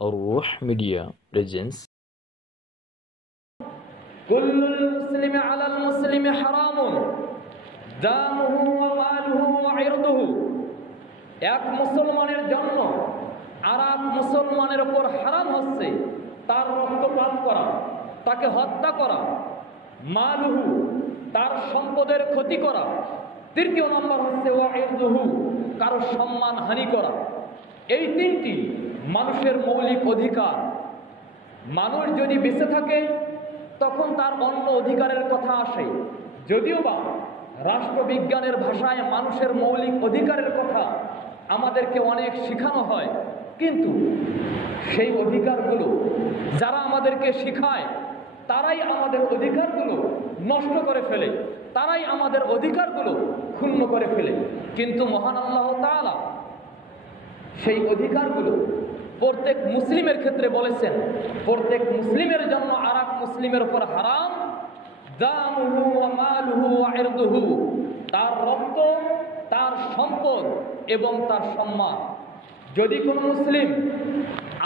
الروح Media presents كل المسلم على المسلم حرام دمه وماله وعرضه এক মুসলমানের জন্য আরেক মুসলমানের উপর হারাম হচ্ছে তার রক্তপাত করা, তাকে হত্যা করা, মালুহু তার সম্পদের ক্ষতি করা, তৃতীয় নম্বর হচ্ছে ওয়াইরদুহু কারো সম্মান হানি করা। এই তিনটি মানুষের মৌলিক অধিকার। মানুষ যদি বেঁচে থাকে তখন তার অন্য অধিকারের কথা আসে, যদিও বা রাষ্ট্রবিজ্ঞানের ভাষায় মানুষের মৌলিক অধিকারের কথা আমাদেরকে অনেক শেখানো হয়, কিন্তু সেই অধিকারগুলো যারা আমাদেরকে শেখায় তারাই আমাদের অধিকারগুলো নষ্ট করে ফেলে, তারাই আমাদের অধিকারগুলো ক্ষুণ্ণ করে ফেলে। কিন্তু মহান আল্লাহ তাআলা সেই অধিকারগুলো প্রত্যেক মুসলিমের ক্ষেত্রে বলেছেন, প্রত্যেক মুসলিমের জন্য আরেক মুসলিমের উপর হারাম দামুহু ওয়া মালুহু ওয়া ইরদুহু, তার রক্ত, তার সম্পদ এবং তার সম্মান। যদি কোনো মুসলিম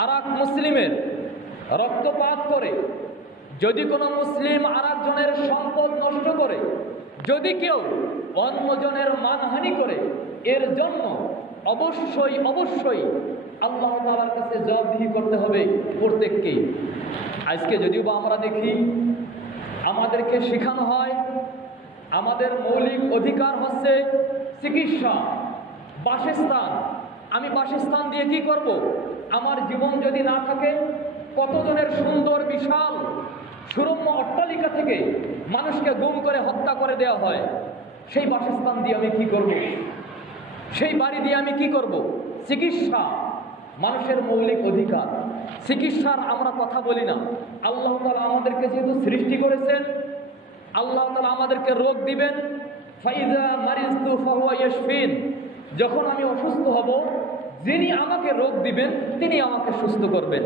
আরেক মুসলিমের রক্তপাত করে, যদি কোনো মুসলিম আরেকজনের সম্পদ নষ্ট করে, যদি কেউ অন্যজনের মানহানি করে, এর জন্য অবশ্যই অবশ্যই আল্লাহ তাআলার কাছে জবাবদিহি করতে হবে প্রত্যেককেই। আজকে যদিও বা আমরা দেখি আমাদেরকে শেখানো হয় আমাদের মৌলিক অধিকার হচ্ছে চিকিৎসা, বাসস্থান। আমি বাসস্থান দিয়ে কি করব? আমার জীবন যদি না থাকে, কতজনের সুন্দর বিশাল সুরম্য অট্টালিকা থেকে মানুষকে গুম করে হত্যা করে দেওয়া হয়, সেই বাসস্থান দিয়ে আমি কি করব? সেই বাড়ি দিয়ে আমি কি করব? চিকিৎসা মানুষের মৌলিক অধিকার। চিকিৎসার আমরা কথা বলি না। আল্লাহ তাআলা আমাদেরকে যেহেতু সৃষ্টি করেছেন, আল্লাহ তাআলা আমাদেরকে রোগ দিবেন। ফাইজা মারিজতু ফাহুয়া ইয়াশফিন, যখন আমি অসুস্থ হব, যিনি আমাকে রোগ দিবেন তিনি আমাকে সুস্থ করবেন।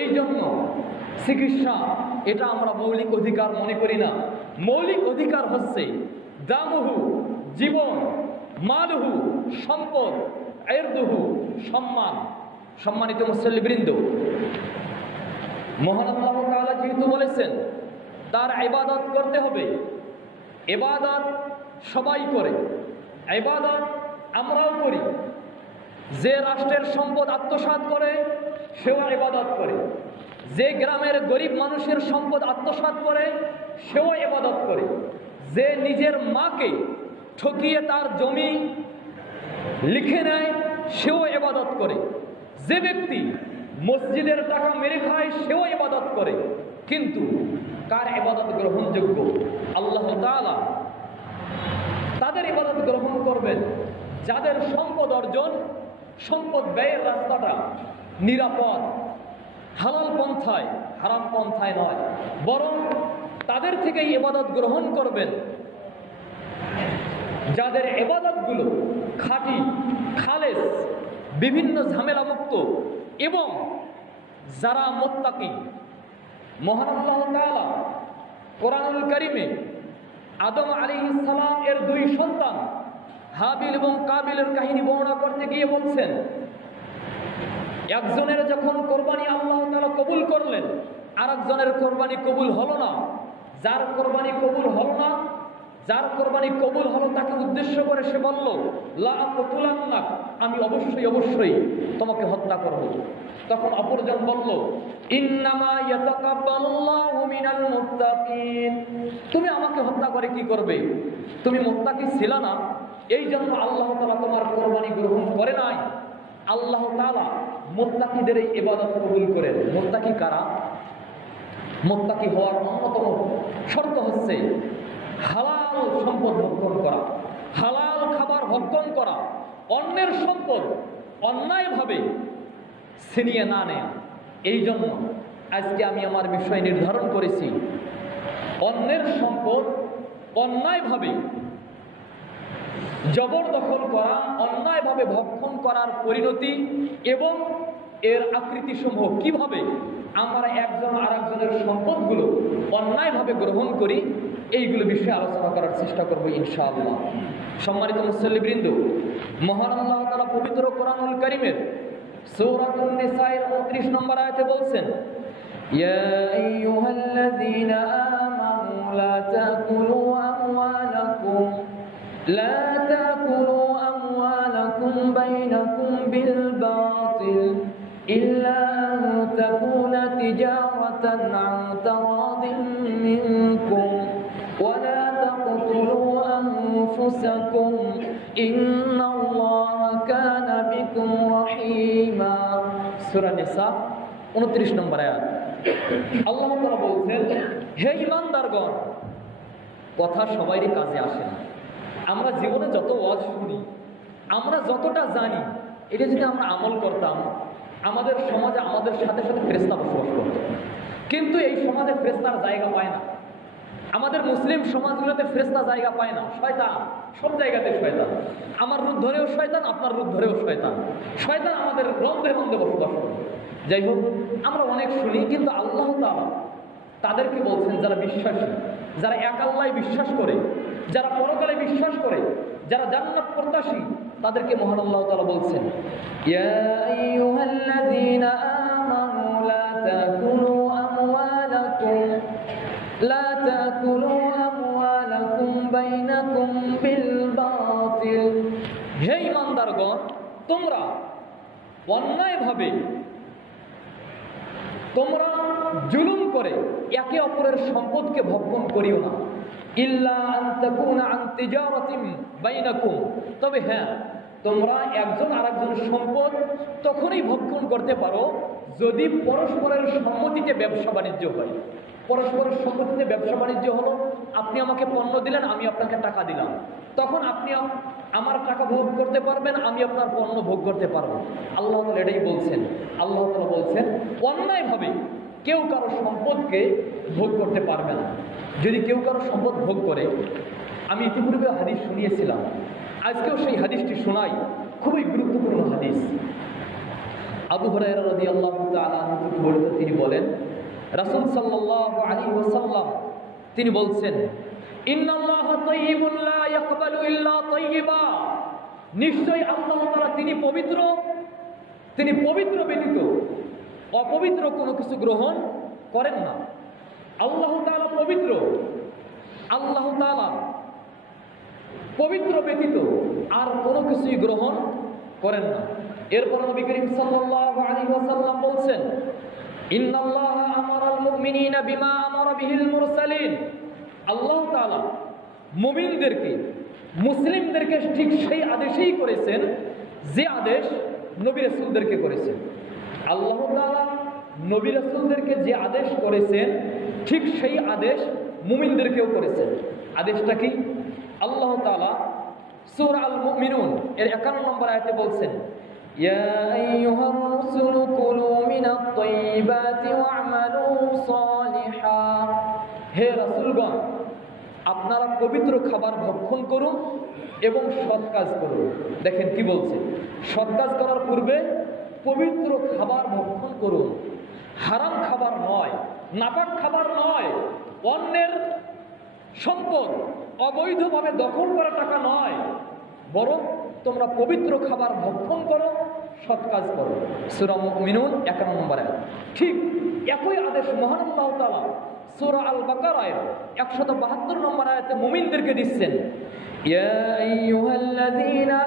এই জন্য চিকিৎসা এটা আমরা মৌলিক অধিকার মনে করি না। মৌলিক অধিকার হচ্ছে দামুহু জীবন, মালুহু সম্পদ, ইরদুহু সম্মান। সম্মানিত মুসল্লিবৃন্দ, মহান আল্লাহ তাআলা যেহেতু বলেছেন তার ইবাদত করতে হবে, ইবাদত সবাই করে, ইবাদত আমরাও করি। যে রাষ্ট্রের সম্পদ আত্মসাৎ করে সেও ইবাদত করে, যে গ্রামের গরিব মানুষের সম্পদ আত্মসাৎ করে সেও ইবাদত করে, যে নিজের মাকে ঠকিয়ে তার জমি লিখে নেয় সেও ইবাদত করে, যে ব্যক্তি মসজিদের টাকা মেরে খায় সেও ইবাদত করে। কিন্তু কার ইবাদত গ্রহণযোগ্য? আল্লাহ তাআলা তাদের ইবাদত গ্রহণ করবেন যাদের সম্পদ অর্জন, সম্পদ ব্যয়ের রাস্তাটা নিরাপদ, হালাল পন্থায়, হারাম পন্থায় নয়, বরং তাদের থেকেই ইবাদত গ্রহণ করবেন যাদের ইবাদতগুলো খাঁটি, খালেস, বিভিন্ন ঝামেলামুক্ত এবং যারা মুত্তাকি। মহান আল্লাহ তাআলা কোরআনুল কারীমে আদম আলাইহিস সালাম এর দুই সন্তান হাবিল এবং কাবিলের কাহিনী বর্ণনা করতে গিয়ে বলছেন, একজনের যখন কোরবানি আল্লাহ তাআলা কবুল করলেন, আরেকজনের কোরবানি কবুল হলো না। যার কোরবানি কবুল হলো না, যার কোরবানি কবুল হলো, তাকে উদ্দেশ্য করে সে বলল, লা আকতুলান্নাক, আমি অবশ্যই অবশ্যই তোমাকে হত্যা করব। তখন অপরজন বলল, ইন্নামা ইয়াতাকাব্বালুল্লাহু মিনাল মুত্তাকিন, তুমি আমাকে হত্যা করে কি করবে? তুমি মুত্তাকি ছিল না, এই জন্য আল্লাহ তাআলা তোমার কোরবানি গ্রহণ করে নাই। আল্লাহ তাআলা মুত্তাকিদের এই ইবাদত কবুল করেন। মুত্তাকি কারা? মুত্তাকি হওয়ার অন্যতম শর্ত হচ্ছে হালাল সম্পদ ভক্ষণ করা, হালাল খাবার ভক্ষণ করা, অন্যের সম্পদ অন্যায়ভাবে ছিনিয়ে না নেয়া। এই জন্য আজকে আমি আমার বিষয় নির্ধারণ করেছি, অন্যের সম্পদ অন্যায়ভাবে জবরদখল করা, অন্যায়ভাবে ভক্ষণ করার পরিণতি এবং এর আকৃতিসমূহ কিভাবে আমরা একজন আরেকজনের সম্পদগুলো অন্যায়ভাবে গ্রহণ করি, এইগুলো বিষয়ে আলোচনা করার চেষ্টা করব ইনশাআল্লাহ। সম্মানিত মুসল্লিবৃন্দ, মহান আল্লাহ তাআলা পবিত্র কোরআনুল কারীমের সূরাতুন নিসায়ের 29 নম্বর আয়াতে বলছেন, ইয়া আইয়ুহাল্লাযীনা আমানু লা তাকুলু আমওয়ালাকুম বাইনাকুম বিল বাতিল ইল্লা আন তাকুনা তিজারাতান আন তারাদিন মিনকুম ওয়া লা তাকতুলু আনফুসাকুম ইন্নাল্লাহা কানা বিকুম রহিমা। সূরা নিসা 29 নম্বর আয়াত। আল্লাহ তাআলা বলছেন, হে ঈমানদারগণ, কথা সবারই কাজে আসে না। আমরা জীবনে যত ওয়াজ শুনি, আমরা যতটা জানি, এটা যদি আমরা আমল করতাম, আমাদের সমাজে আমাদের সাথে সাথে ফেরেশতা বসবাস করত। কিন্তু এই সমাজে ফেরেশতার জায়গা পায় না। আমাদের মুসলিম সমাজগুলোতে ফেরেশতা জায়গা পায় না। শয়তান সব জায়গাতে শয়তান। আমার রূপ ধরেও শয়তান, আপনার রূপ ধরেও শয়তান। শয়তান আমাদের রন্ধে রন্ধে বসবাস করে। যাই হোক, আমরা অনেক শুনি, কিন্তু আল্লাহ তাআলা তাদেরকে বলছেন যারা বিশ্বাসী, যারা এক আল্লাহ বিশ্বাস করে, যারা পরকালে বিশ্বাস করে, যারা জান্নাত প্রত্যাশী, তাদেরকে মহান আল্লাহ তাআলা বলছেন, ইয়া আইয়ুহাল্লাযীনা আমানু লা তাকুলু আমওয়ালাকুম বাইনাকুম বিল বাতিল। হে ঈমানদারগণ, তোমরা অন্যায়ভাবে, তোমরা জুলুম করে একে অপরের সম্পদকে ভক্ষণ করিও না। ইল্লা আন তাকুনা আন তিজারাতিন বাইনাকুম, তবে হ্যাঁ, তোমরা একজন আরেকজনের সম্পদ তখনই ভক্ষণ করতে পারো যদি পরস্পরের সম্মতিতে ব্যবসা বাণিজ্য হয়। পরস্পরের সম্মতিতে ব্যবসা বাণিজ্য হলো, আপনি আমাকে পণ্য দিলেন, আমি আপনাকে টাকা দিলাম, তখন আপনি আমার টাকা ভোগ করতে পারবেন, আমি আপনার পণ্য ভোগ করতে পারবো। আল্লাহ তাআলা এটাই বলছেন। আল্লাহ তাআলা বলছেন, অন্যায়ভাবে কেউ কারো সম্পদকে ভোগ করতে পারবে না। যদি কেউ কারো সম্পদ ভোগ করে, আমি ইতিপূর্বে হাদিস শুনিয়েছিলাম, আজকেও সেই হাদিসটি শোনাই, খুবই গুরুত্বপূর্ণ হাদিস। আবু হুরায়রা রাদিয়াল্লাহু তাআলা আনহু থেকে বর্ণিত, তিনি বলেন, রাসূল সাল্লাল্লাহু আলাইহি ওয়াসাল্লাম তিনি বলছেন, ইন্নাল্লাহা তাইয়্যিবুন লা ইয়াকবালু ইল্লা তাইয়্যিবা। নিশ্চয়ই আল্লাহ তাআলা তিনি পবিত্র, তিনি পবিত্র ব্যতীত অপবিত্র কোনো কিছু গ্রহণ করেন না। আল্লাহ তাআলা পবিত্র, আল্লাহ তাআলা পবিত্র ব্যতীত আর কোনো কিছুই গ্রহণ করেন না। এরপর নবী করিম সাল্লাল্লাহু আলাইহি ওয়াসাল্লাম বলছেন, ইন্নাল্লাহা আমারাল মুমিনিনা বিমা আমারা বিহিল মুরসালিন। আল্লাহ তাআলা মুমিনদেরকে, মুসলিমদেরকে ঠিক সেই আদেশই করেছেন যে আদেশ নবী রাসূলদেরকে করেছেন। আল্লাহ তাআলা নবী রাসূলদেরকে যে আদেশ করেছেন, ঠিক সেই আদেশ মুমিনদেরকেও করেছেন। আদেশটা কি? আল্লাহ তাআলা সূরা আল মুমিনুন এর 51 নম্বর আয়াতে বলছেন, ইয়া আইয়ুহার রাসূলু কুলু মিনাত তাইয়্যিবাতি ওয়া'মালু সালিহা। হে রাসূলগণ, আপনারা পবিত্র খাবার ভক্ষণ করুন এবং সৎ কাজ করুন। দেখেন কি বলছে, সৎ কাজ করার পূর্বে পবিত্র খাবার ভক্ষণ করুন। হারাম খাবার নয়, নাপাক খাবার নয়, অন্যের সম্পদ অবৈধভাবে দখল করা টাকা নয়, বরং তোমরা পবিত্র খাবার ভক্ষণ করো, সৎ কাজ করো। সূরা মুমিনুন 51 নম্বর আয়াত। ঠিক একই আদেশ মহান আল্লাহ তাআলা সূরা আল বাকারায় 172 নম্বর আয়াতে মুমিনদেরকে দিচ্ছেন, ইয়া আইয়ুহাল্লাযীনা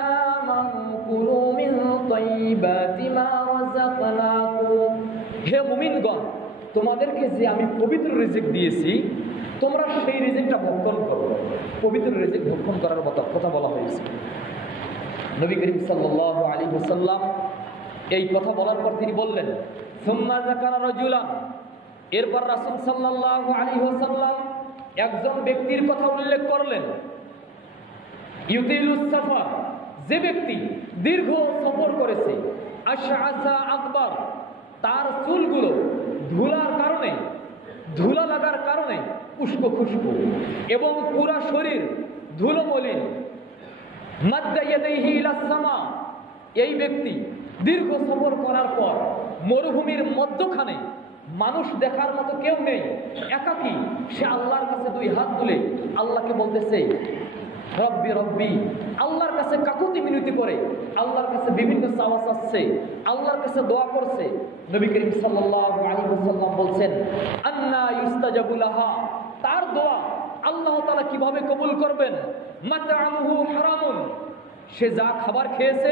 আমানু কুলু মিন তাইয়্যিবাতি মা রাযাকনাকুম। হে মুমিনগণ, তোমাদেরকে যে আমি পবিত্র রিজিক দিয়েছি, তোমরা সেই রিজিকটা ভক্ষণ করো। পবিত্র রিজিক ভক্ষণ করার কথা বলা হয়েছে। নবী করিম সাল্লাল্লাহু আলাইহি ওয়াসাল্লাম এই কথা বলার পর তিনি বললেন, সুম্মা যাকারা রাজুলান। এরপর রাসূল সাল্লাল্লাহু আলাইহি ওয়াসাল্লাম একজন ব্যক্তির কথা উল্লেখ করলেন, ইউতিলুস সাফার, যে ব্যক্তি দীর্ঘ সফর করেছে, আশআসা আকবার, তার চুলগুলো ধুলার কারণে, ধুলা লাগার কারণে উস্কো খুস্কো এবং পুরা শরীর ধুলো মলিন। মাদ্দা ইয়াদাইহি ইলাস সামা, এই ব্যক্তি দীর্ঘ সফর করার পর মরুভূমির মধ্যখানে মানুষ দেখার মতো কেউ নেই, একাকী, সে আল্লাহর কাছে দুই হাত তুলে আল্লাহকে বলতেছে, রব্বি রব্বি, আল্লাহর কাছে কাকুতি মিনতি করে, আল্লাহর কাছে বিভিন্ন চাওয়া চাচ্ছে, আল্লাহর কাছে দোয়া করছে। নবী করিম সাল্লাল্লাহু আলাইহি ওয়াসাল্লাম বলছেন, আন্না ইউস্তাজাবু লাহা, তার দোয়া আল্লাহ তাআলা কিভাবে কবুল করবেন? মাতআমুহু হারামুন, সে যা খাবার খেয়েছে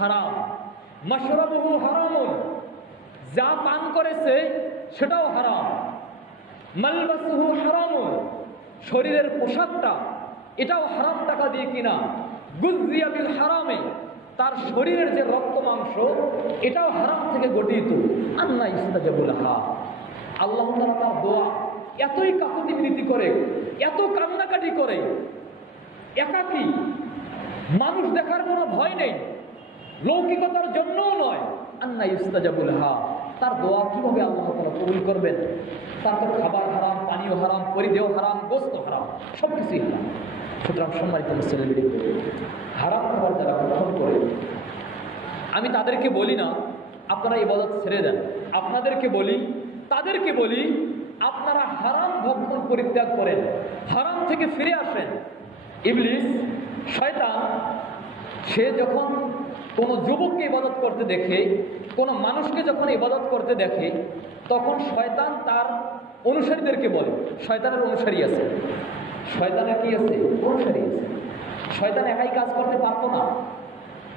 হারাম। মাশরাবুহু হারামুন, যা পান করেছে সেটাও হারাম। মালবাসুহু হারামুন, শরীরের পোশাকটা এটাও হারাম টাকা দিয়ে কিনা। গুযিয়া বিল হারামে, তার শরীরের যে রক্ত মাংস এটাও হারাম থেকে গঠিত। আন্না ইস্তাজাবু লাহা, আল্লাহ তাআলা তার দোয়া এতই কাকুতি মিনতি করে, এত কান্নাকাটি করে, একাকী, মানুষ দেখার কোনো ভয় নেই, লৌকিকতার জন্যও নয়। আন্না ইস্তাজাবু লাহা, তার দোয়া কিভাবে আল্লাহ তাআলা কবুল করবেন? তার তো খাবার হারাম, পানীয় হারাম, পরিধেয় হারাম, গোস্ত হারাম, সব কিছুই হারাম। সুতরাং সম্মানিত মুসলিম, হারাম খাবার যারা গ্রহণ করে, আমি তাদেরকে বলি না আপনারা ইবাদত ছেড়ে দেন, আপনাদেরকে বলি, তাদেরকে বলি, আপনারা হারাম ভক্ষণ পরিত্যাগ করেন, হারাম থেকে ফিরে আসেন। ইবলিস, শয়তান, সে যখন কোনো যুবককে ইবাদত করতে দেখে, কোনো মানুষকে যখন ইবাদত করতে দেখে, তখন শয়তান তার অনুসারীদেরকে বলে, শয়তানের অনুসারী আছে, শয়তানের কি আছে? অনুসারী আছে। শয়তান একাই কাজ করতে পারতো না।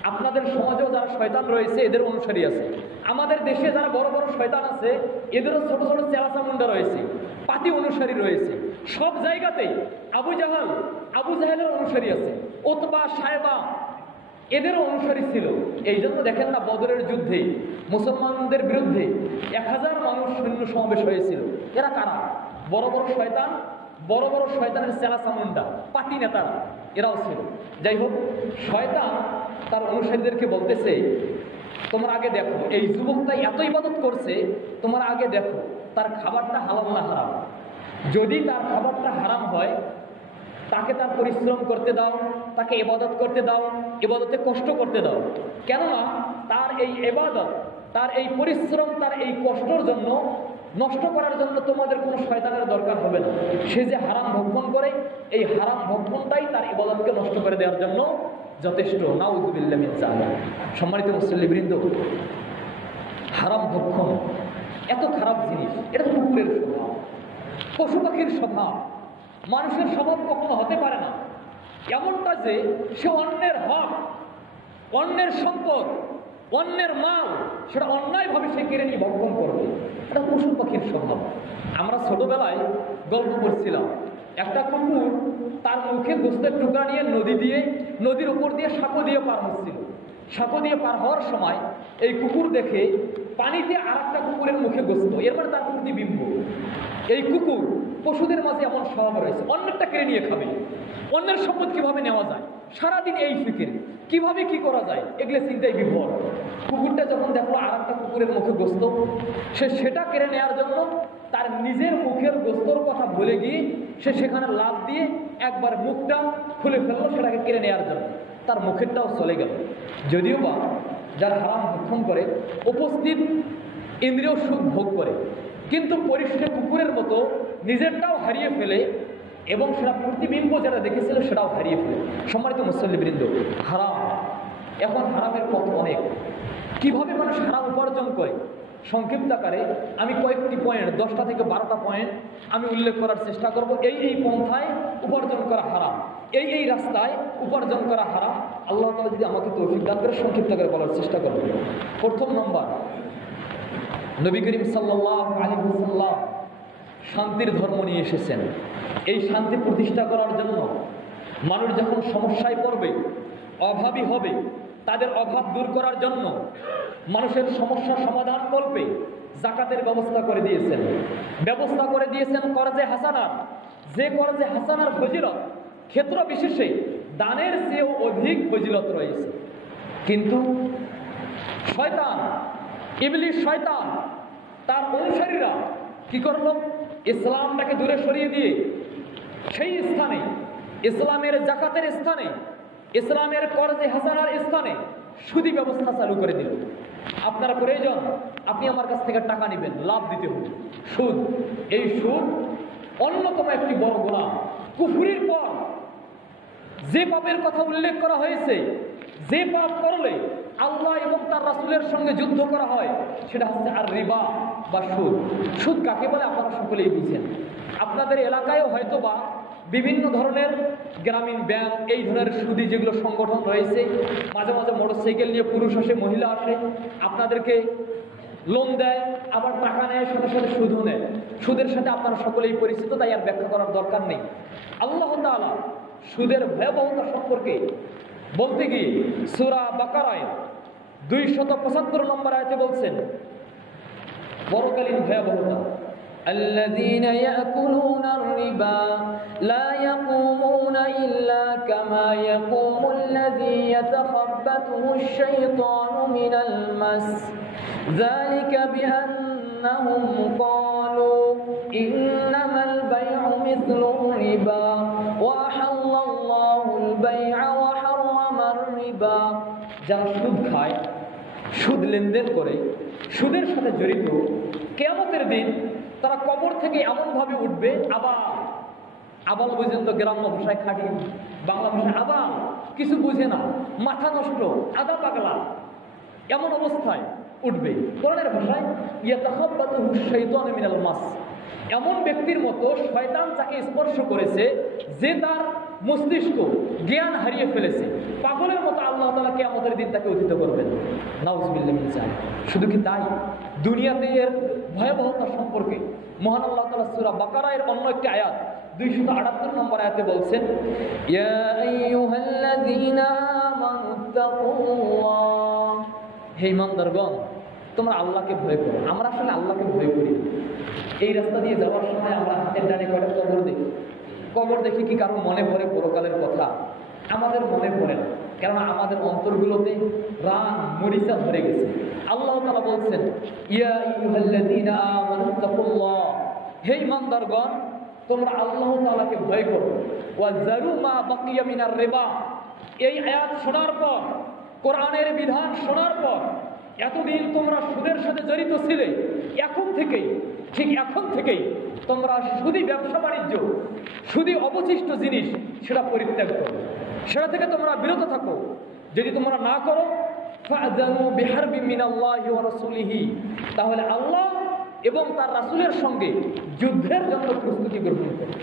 আপনাদের সমাজেও যারা শয়তান রয়েছে এদের অনুসারী আছে। আমাদের দেশে যারা বড় বড় শয়তান আছে এদেরও ছোট ছোট চেলাচা মুন্ডা রয়েছে, পাতি অনুসারী রয়েছে। সব জায়গাতেই আবু জাহেলের অনুসারী আছে, উতবা, সায়বা, এদেরও অনুসারী ছিল। এই জন্য দেখেন না, বদরের যুদ্ধে মুসলমানদের বিরুদ্ধে 1000 মানুষ সৈন্য সমাবেশ হয়েছিল। এরা কারা? বড় বড় শয়তান, বড় বড় শয়তানের চেলাচামুন্ডা, পাতি নেতারা এরাও ছিল। যাই হোক, শয়তান তার অনুসারীদেরকে বলতেছে, তোমরা আগে দেখো এই যুবকটা এত ইবাদত করছে, তোমরা আগে দেখো তার খাবারটা হালাল না হারাম। যদি তার খাবারটা হারাম হয়, তাকে তার পরিশ্রম করতে দাও, তাকে ইবাদত করতে দাও, ইবাদতে কষ্ট করতে দাও। কেননা তার এই ইবাদত, তার এই পরিশ্রম, তার এই কষ্টের জন্য, নষ্ট করার জন্য তোমাদের কোনো শয়তানের দরকার হবে না। সে যে হারাম ভক্ষণ করে, এই হারাম ভক্ষণটাই তার ইবাদতকে নষ্ট করে দেওয়ার জন্য যথেষ্ট। নাউযুবিল্লাহ মিন যালিক। সম্মানিত মুসল্লিবৃন্দ, হারাম ভক্ষণ এত খারাপ জিনিস, এটা কুকুরের স্বভাব, পশু পাখির স্বভাব, মানুষের স্বভাব কখনো হতে পারে না। এমনটা যে সে অন্যের হক, অন্যের সম্পদ, অন্যের মাল সেটা অন্যায়ভাবে সে কেড়ে নিয়ে ভক্ষণ করবে, এটা পশু পাখির স্বভাব। আমরা ছোটবেলায় গল্প করছিলাম, একটা কুকুর তার মুখে গোস্তের টুকরা নিয়ে নদীর উপর দিয়ে সাঁকো দিয়ে পার হচ্ছিল। সাঁকো দিয়ে পার হওয়ার সময় এই কুকুর দেখে পানিতে আর একটা কুকুরের মুখে গোস্ত, এর মানে তার প্রতিবিম্ব। এই কুকুর, পশুদের মাঝে এমন স্বভাব রয়েছে, অন্যেরটা কেড়ে নিয়ে খাবে, অন্যের সম্পদ কিভাবে নেওয়া যায়, সারাদিন এই ফিকির, কিভাবে কি করা যায়, এগুলো চিন্তায় বিভোর। কুকুরটা যখন দেখলো আর একটা কুকুরের মুখে গোস্ত, সে সেটা কেড়ে নেওয়ার জন্য তার নিজের মুখের গোস্তর কথা ভুলে গিয়ে সে সেখানে লাফ দিয়ে একবার মুখটা খুলে ফেললো সেটাকে কেড়ে নেওয়ার জন্য, তার মুখেরটাও চলে গেল। যদিও বা যারা হারাম ভক্ষণ করে উপস্থিত ইন্দ্রিয় সুখ ভোগ করে, কিন্তু পরিষ্কার কুকুরের মতো নিজেরটাও হারিয়ে ফেলে এবং সেটা প্রতিবিম্ব যারা দেখেছিল সেটাও হারিয়ে ফেলে। সম্মানিত মুসল্লিবৃন্দ, হারাম, এখন হারামের পথ অনেক। কিভাবে মানুষ হারাম উপার্জন করে, সংক্ষিপ্ত আকারে আমি কয়েকটি পয়েন্ট, 10টা থেকে 12টা পয়েন্ট আমি উল্লেখ করার চেষ্টা করব। এই পন্থায় উপার্জন করা হারাম, এই রাস্তায় উপার্জন করা হারাম। আল্লাহ তাআলা যদি আমাকে তৌফিক দান করে সংক্ষিপ্ত করে বলার চেষ্টা করব। প্রথম নম্বর, নবী করিম সাল্লাল্লাহু আলাইহি ওয়াসাল্লাম শান্তির ধর্ম নিয়ে এসেছেন। এই শান্তি প্রতিষ্ঠা করার জন্য মানুষ যখন সমস্যায় পড়বে, অভাবী হবে, তাদের অভাব দূর করার জন্য মানুষের সমস্যা সমাধান করবে যাকাতের ব্যবস্থা করে দিয়েছেন। ব্যবস্থা করে দিয়েছেন করজে হাসানার, যে করজে হাসানার ফজিলত ক্ষেত্র বিশেষে দানের চেয়েও অধিক ফজিলত রয়েছে। কিন্তু শয়তান, ইবলিস শয়তান, তার অনুসারীরা কি করলো? ইসলামটাকে দূরে সরিয়ে দিয়ে সেই স্থানে, ইসলামের জাকাতের স্থানে, ইসলামের করজে হাসানার স্থানে সুদি ব্যবস্থা চালু করে দিল। আপনার প্রয়োজন, আপনি আমার কাছ থেকে টাকা নেবেন, লাভ দিতে হবে, সুদ। এই সুদ অন্যতম একটি বড় গুনাহ। কুফরির পর যে পাপের কথা উল্লেখ করা হয়েছে, যে পাপ করলে আল্লাহ এবং তার রাসূলের সঙ্গে যুদ্ধ করা হয়, সেটা হচ্ছে আর রিবা বা সুদ। সুদ কাকে বলে আপনারা সকলেই বুঝেন। আপনাদের এলাকায়ও হয়তো বা বিভিন্ন ধরনের গ্রামীণ ব্যাংক, এই ধরনের সুদী যেগুলো সংগঠন রয়েছে, মাঝে মাঝে মোটরসাইকেল নিয়ে পুরুষ আসে, মহিলা আসে, আপনাদেরকে লোন দেয়, আবার টাকা নেয়, সাথে সাথে সুদও নেয়। সুদের সাথে আপনারা সকলেই পরিচিত, তাই আর ব্যাখ্যা করার দরকার নেই। আল্লাহ তাআলা সুদের ভয়াবহতা সম্পর্কে বলতে গিয়ে সূরা বাকারায় 275 নম্বর আয়াতে বলছেন, পরকালীন ভয়াবহতা। الذين يأكلون الربا لا يقومون إلا كما يقوم الذي يتخبطه الشيطان من المس ذلك بأنهم قالوا إنما البيع مثل الربا وأحل الله البيع وحرم الربا। যারা সুদ খায়, সুদ লেনদেন করে, সুদের সাথে জড়িত, কিয়ামতের দিন তারা কবর থেকে এমনভাবে উঠবে, আবাল বুঝেন তো, গ্রাম্য ভাষায় খাঁটি বাংলা ভাষায় আবাল, কিছু বুঝে না, মাথা নষ্ট, আদা পাগলা, এমন অবস্থায় উঠবে। কোরআনের ভাষায় ইয়াতাখাব্বাতুহু শাইতানু মিনাল মাস, এমন ব্যক্তির মতো শয়তান তাকে স্পর্শ করেছে যে তার মস্তিষ্ক জ্ঞান হারিয়ে ফেলেছে, পাগলের মতো আল্লাহ তাআলা কিয়ামতের দিন তাকে উত্থিত করবেন। নাউযুবিল্লাহি মিন যালিক। শুধু কি তাই, দুনিয়াতে এর ভয়াবহতা সম্পর্কে মহান আল্লাহ তাআলা সূরা বাকারার অন্য একটি আয়াত 278 নম্বর আয়াতে বলছেন, ইয়া আইয়ুহাল্লাযীনা আমানুত্তাকুল্লাহ, হে ঈমানদারগণ তোমরা আল্লাহকে ভয় করো। আমরা আসলে আল্লাহকে ভয় করি। এই রাস্তা দিয়ে যাওয়ার সময় আমরা হাতের ডানে কয়টা কবর দেখি, কবর দেখি কি কারো মনে পড়ে পরকালের কথা? আমাদের মনে পড়ে না, কেননা আমাদের অন্তরগুলোতে রান মরিচা ধরে গেছে। আল্লাহ তাআলা বলছেন, ইয়া আইয়ুহাল্লাযীনা আমানুত্তাকুল্লাহ, হে ঈমানদারগণ তোমরা আল্লাহ তাআলাকে ভয় করো। ওয়া যারু মা বাকিয়া মিনার রিবা, এই আয়াত শোনার পর, কোরআনের বিধান শোনার পর, এতদিন তোমরা সুদের সাথে জড়িত ছিলে, এখন থেকেই, ঠিক এখন থেকেই তোমরা সুদী ব্যবসা বাণিজ্য, সুদী অবশিষ্ট জিনিস সেটা পরিত্যাগ করো, সেটা থেকে তোমরা বিরত থাকো। যদি তোমরা না করো, ফাআযানু বিহারবিন মিনাল্লাহি ওয়া রাসূলিহি, তাহলে আল্লাহ এবং তার রাসূলের সঙ্গে যুদ্ধের জন্য প্রস্তুতি গ্রহণ করো।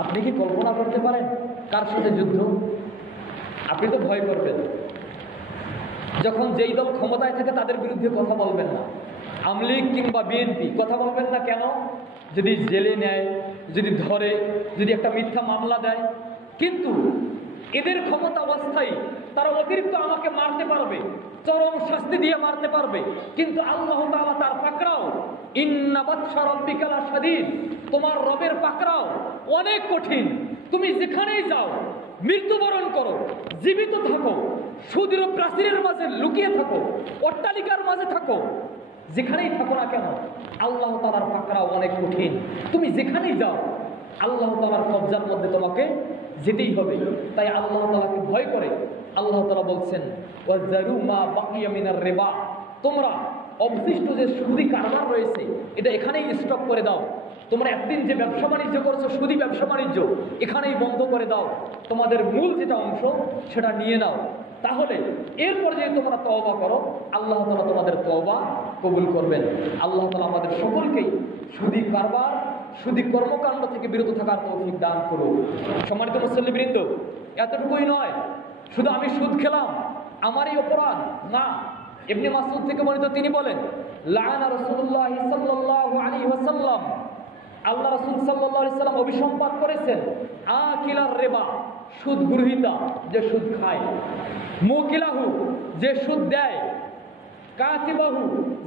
আপনি কি কল্পনা করতে পারেন কার সাথে যুদ্ধ? আপনি তো ভয় করবেন। যখন যেই দল ক্ষমতায় থাকে তাদের বিরুদ্ধে কথা বলবেন না। আওয়ামী লীগ কিংবা বিএনপি কথা বলবেন না, কেন? যদি জেলে নেয়, যদি ধরে, যদি একটা মিথ্যা মামলা দেয়। কিন্তু এদের ক্ষমতা অবস্থায় তারা অতিরিক্ত আমাকে মারতে পারবে, চরম শাস্তি দিয়ে মারতে পারবে, কিন্তু আল্লাহ তাআলা তার পাকড়াও, ইন্না বাতশা রাব্বিকা লাশাদীদ, তোমার রবের পাকড়াও অনেক কঠিন। তুমি যেখানেই যাও, মৃত্যুবরণ করো, জীবিত থাকো, সুদৃঢ় প্রাচীরের মাঝে লুকিয়ে থাকো, অট্টালিকার মাঝে থাকো, যেখানেই থাকো না কেন আল্লাহ তাআলার পাকড়াও অনেক কঠিন। তুমি যেখানেই যাও আল্লাহ তাআলার কবজার মধ্যে তোমাকে যেতেই হবে। তাই আল্লাহ তাআলাকে ভয় করে আল্লাহ তাআলা বলছেন, ওয়াযারু মা বাকিয়া মিনার রিবা, তোমরা অবশিষ্ট যে সুদী কারবার রয়েছে এটা এখানেই স্টপ করে দাও। তোমরা একদিন যে ব্যবসা বাণিজ্য করছো, সুদী ব্যবসা বাণিজ্য, এখানেই বন্ধ করে দাও। তোমাদের মূল যেটা অংশ সেটা নিয়ে নাও। তাহলে এরপর যদি তোমরা তওবা করো, আল্লাহ তাআলা তোমাদের তওবা কবুল করবেন। আল্লাহ তাআলা আমাদের সকলকেই সুদী কারবার, সুদী কর্মকাণ্ড থেকে বিরত থাকার তৌফিক দান করুন। সম্মানিত মুসল্লিবৃন্দ, এতটুকুই নয় শুধু আমি সুদ খেলাম আমারই অপরাধ না। ইবনে মাসউদ থেকে বর্ণিত, তিনি বলেন, লাআনা রাসূলুল্লাহ সাল্লাল্লাহু আলাইহি ওয়াসাল্লাম, আল্লাহ রাসূল সাল্লাল্লাহু আলাইহি ওয়াসাল্লাম অভিসম্পাত করেছেন আকিলার রিবা, সুদ গ্রহীতা যে সুদ খায়, মুকিলাহু যে সুদ দেয়, কাতিবাহু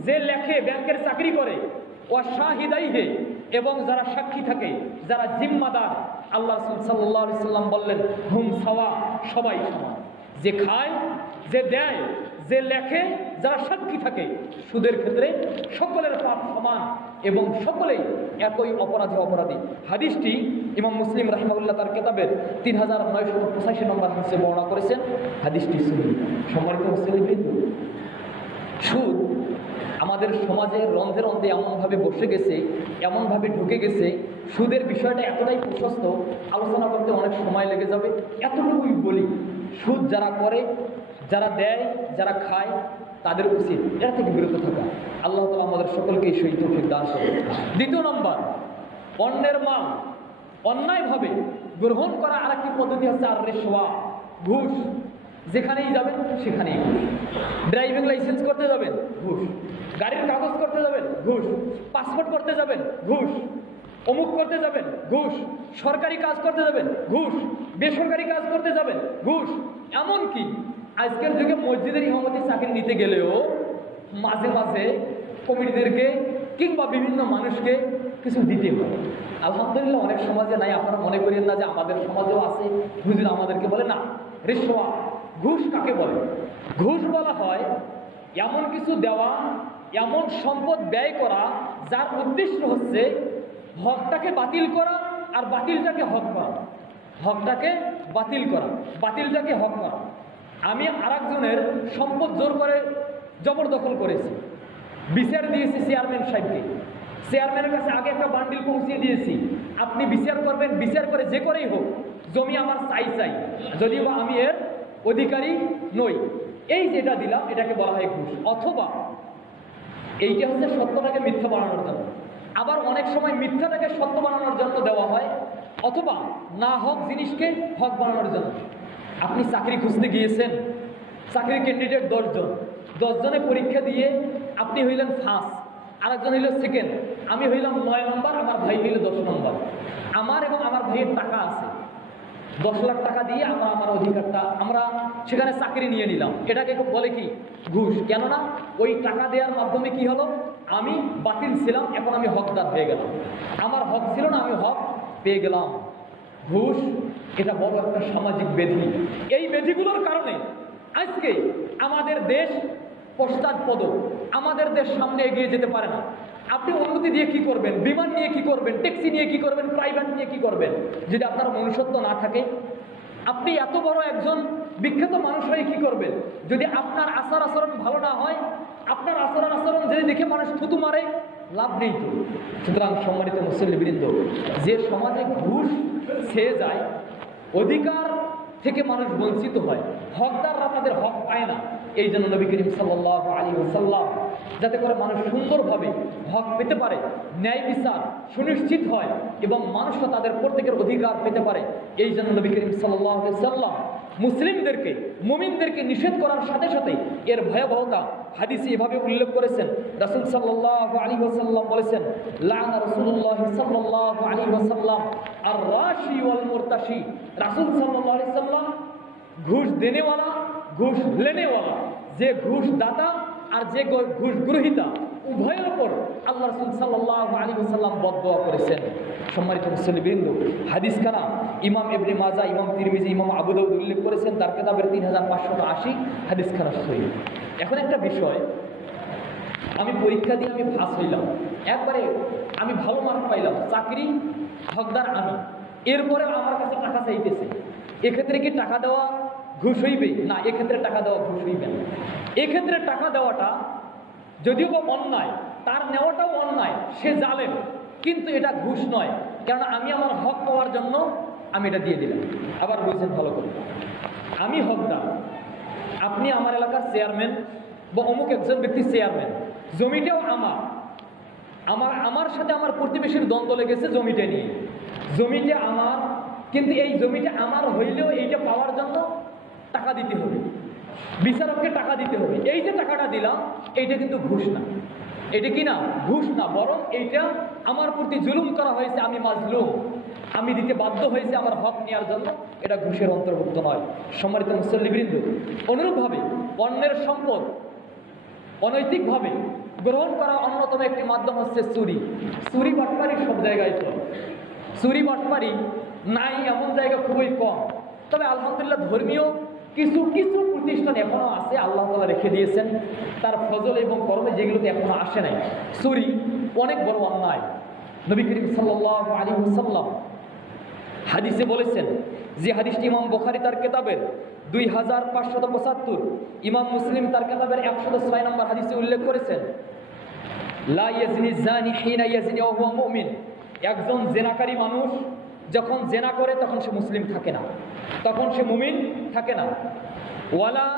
যে লেখে ব্যাংকের চাকরি করে, ওয়া শাহিদাইহি এবং যারা সাক্ষী থাকে, যারা জিম্মাদার। আল্লাহ রাসূল সাল্লাল্লাহু আলাইহি ওয়াসাল্লাম বললেন, হুম সাওয়া, সবাই সমান। যে খায়, যে দেয়, যে লেখে, যারা সাক্ষী থাকে, সুদের ক্ষেত্রে সকলের পাপ সমান এবং সকলেই একই অপরাধী। হাদিসটি ইমাম মুসলিম রাহিমাহুল্লাহ তার কিতাবের 3985 নম্বর হাদিসে বর্ণনা করেছেন। হাদিসটি সহিহ। সম্মানিত মুসলিম, সুদ আমাদের সমাজে রন্ধে রন্ধে এমনভাবে বসে গেছে, এমনভাবে ঢুকে গেছে, সুদের বিষয়টা এতটাই প্রশস্ত, আলোচনা করতে অনেক সময় লেগে যাবে। এতটুকুই বলি, সুদ যারা করে, যারা দেয়, যারা খায়, তাদের উচিত এর থেকে বিরত থাকা। আল্লাহ তাআলা আমাদের সকলকে এই সেই তৌফিক দান করুন। দ্বিতীয় নম্বর, অন্যের মাল অন্যায়ভাবে গ্রহণ করা আরেকটি পদ্ধতি হচ্ছে আর রিশওয়া, ঘুষ। যেখানেই যাবেন সেখানেই ঘুষ। ড্রাইভিং লাইসেন্স করতে যাবেন, ঘুষ। গাড়ির কাগজ করতে যাবেন, ঘুষ। পাসপোর্ট করতে যাবেন, ঘুষ। অমুক করতে যাবেন, ঘুষ। সরকারি কাজ করতে যাবেন, ঘুষ। বেসরকারি কাজ করতে যাবেন, ঘুষ। এমনকি আজকের যুগে মসজিদের ইমামতি চাকরি নিতে গেলেও মাঝে মাঝে কমিটিদেরকে কিংবা বিভিন্ন মানুষকে কিছু দিতে হয়। আলহামদুলিল্লাহ অনেক সমাজে নাই, আপনারা মনে করেন না যে আমাদের সমাজেও আছে। হুজুর আমাদেরকে বলে না, রিশওয়া, ঘুষ কাকে বলে? ঘুষ বলা হয় এমন কিছু দেওয়া, এমন সম্পদ ব্যয় করা যার উদ্দেশ্য হচ্ছে হকটাকে বাতিল করা আর বাতিলটাকে হক করা। হকটাকে বাতিল করা, বাতিলটাকে হক করা। আমি আরেকজনের সম্পদ জোর করে জবরদখল করেছি, বিচার দিয়েছি চেয়ারম্যান সাহেবকে। চেয়ারম্যানের কাছে আগে একটা বান্ডিল পৌঁছিয়ে দিয়েছি, আপনি বিচার করবেন, বিচার করে যে করেই হোক জমি আমার চাই, যদিও আমি এর অধিকারী নই। এই যেটা দিলাম এটাকে বলা হয় ঘুষ। অথবা এইটা হচ্ছে সত্যটাকে মিথ্যা বানানোর জন্য। আবার অনেক সময় মিথ্যাটাকে সত্য বানানোর জন্য দেওয়া হয়, অথবা না হক জিনিসকে হক বানানোর জন্য। আপনি চাকরি খুঁজতে গিয়েছেন, চাকরির ক্যান্ডিডেট 10 জন, 10 জনে পরীক্ষা দিয়ে আপনি হইলেন ফার্স্ট, আরেকজন হইল সেকেন্ড, আমি হইলাম 9 নম্বর, আমার ভাই হইল 10 নম্বর। আমার এবং আমার ভাইয়ের টাকা আছে, 10 লাখ টাকা দিয়ে আমরা আমার অধিকারটা আমরা সেখানে চাকরি নিয়ে নিলাম। এটাকে বলে কি? ঘুষ। কেননা ওই টাকা দেওয়ার মাধ্যমে কি হলো, আমি বাতিল ছিলাম, এখন আমি হকদার হয়ে গেলাম। আমার হক ছিল না, আমি হক পেয়ে গেলাম। ঘুষ এটা বড় একটা সামাজিক ব্যাধি। এই ব্যাধিগুলোর কারণে আজকে আমাদের দেশ পশ্চাৎপদ, আমাদের দেশ সামনে এগিয়ে যেতে পারে না। আপনি উন্নতি দিয়ে কি করবেন? বিমান নিয়ে কি করবেন? ট্যাক্সি নিয়ে কি করবেন? প্রাইভেট নিয়ে কি করবেন? যদি আপনার মনুষ্যত্ব না থাকে, আপনি এত বড় একজন বিখ্যাত মানুষ হয়ে কি করবেন যদি আপনার আচার আচরণ ভালো না হয়? আপনার আচরণ যদি দেখে মানুষ থুতু মারে, লাভ নেই তো। সুতরাং সম্মানিত মুসল্লিবৃন্দ, যে সমাজে ঘুষ ছেয়ে যায়, অধিকার থেকে মানুষ বঞ্চিত হয়, হকদাররা তাদের হক পায় না, এই জন্য নবী করিম সাল্লাল্লাহু আলাইহি ওয়াসাল্লাম যাতে করে মানুষ সুন্দরভাবে হক পেতে পারে, ন্যায় বিচার সুনিশ্চিত হয় এবং মানুষরা তাদের প্রত্যেকের অধিকার পেতে পারে, এই জন্য নবী করিম সাল্লাল্লাহু আলাইহি ওয়াসাল্লাম মুসলিমদেরকে, মুমিনদেরকে নিষেধ করার সাথে সাথে এর ভয়াবহতা হাদিসে এভাবে উল্লেখ করেছেন। রাসূল সাল্লাল্লাহু আলাইহি ওয়াসাল্লাম বলেছেন, লাআনা রাসূলুল্লাহ সাল্লাল্লাহু আলাইহি ওয়াসাল্লাম আর রাশি ওয়াল মুরতাশি। রাসূল সাল্লাল্লাহু আলাইহি ওয়াসাল্লাম ঘুষ দেনেওয়ালা, ঘুষ লেনেওয়ালা, যে ঘুষ দাতা আর যে ঘুষ গ্রহীতা, উভয়ের উপর আল্লাহ রাসূল সাল্লাল্লাহু আলাইহি ওয়াসাল্লাম বদদোয়া করেছেন। সম্মানিত মুসল্লিবৃন্দ, হাদিস খানা ইমাম ইবনে মাজাহ, ইমাম তিরমিজি, ইমাম আবু দাউদ উল্লেখ করেছেন তার কিতাবের 3580 হাদিস খানা সহিহ। এখন একটা বিষয়, আমি পরীক্ষা দিয়ে আমি পাস হইলাম, একবারে আমি ভালো মার্ক পাইলাম, চাকরি হকদার আমি, এরপরে আমার কাছে টাকা চাইতেছে, এক্ষেত্রে কি টাকা দেওয়া ঘুষ হইবে? না, এক্ষেত্রে টাকা দেওয়া ঘুষ হইবে না। এক্ষেত্রে টাকা দেওয়াটা যদিও বা অন্যায়, তার নেওয়াটাও অন্যায়, সে জালেম, কিন্তু এটা ঘুষ নয়, কেননা আমি আমার হক পাওয়ার জন্য আমি এটা দিয়ে দিলাম। আবার বুঝছেন ভালো করে, আমি হকদার, আপনি আমার এলাকার চেয়ারম্যান বা অমুক একজন ব্যক্তির চেয়ারম্যান, জমিটাও আমার সাথে আমার প্রতিবেশীর দ্বন্দ্ব লেগেছে জমিটা নিয়ে, জমিটা আমার, কিন্তু এই জমিটা আমার হইলেও এইটা পাওয়ার জন্য টাকা দিতে হবে, বিচারককে টাকা দিতে হবে। এই যে টাকাটা দিলাম এইটা কিন্তু ঘুষ না, এটা কি না? ঘুষ না, বরং এইটা আমার প্রতি জুলুম করা হয়েছে, আমি মাজলুম, আমি দিতে বাধ্য হয়েছে আমার হক নেওয়ার জন্য, এটা ঘুষের অন্তর্ভুক্ত নয়। সম্মানিত মুসল্লিবৃন্দ, অনুরূপভাবে অন্যের সম্পদ অনৈতিকভাবে গ্রহণ করা অন্যতম একটি মাধ্যম হচ্ছে চুরি। চুরি বাটপারি সব জায়গায় চলে, চুরি বাটপারি নাই এমন জায়গা খুবই কম, তবে আলহামদুলিল্লাহ ধর্মীয় কিছু কিছু প্রতিষ্ঠান এখনো আছে, আল্লাহ তাআলা রেখে দিয়েছেন তার ফজল এবং কর্মে, যেগুলোতে এখনো আসে নাই। চুরি অনেক বড় অন্যায়। নবী করিম সাল্লাল্লাহু আলাইহি ওয়াসাল্লাম হাদিসে বলেছেন, যে হাদিসটি ইমাম বুখারী তার কিতাবের 2575, ইমাম মুসলিম তার কিতাবের 106 নম্বর হাদিসে উল্লেখ করেছেন, লা ইয়াজনি জানি হিনা ইয়াজনি ওয়া হুয়া মুমিন, একজন জেনাকারী মানুষ যখন জেনা করে তখন সে মুসলিম থাকে না, তখন সে মুমিন থাকে না। ওয়ালা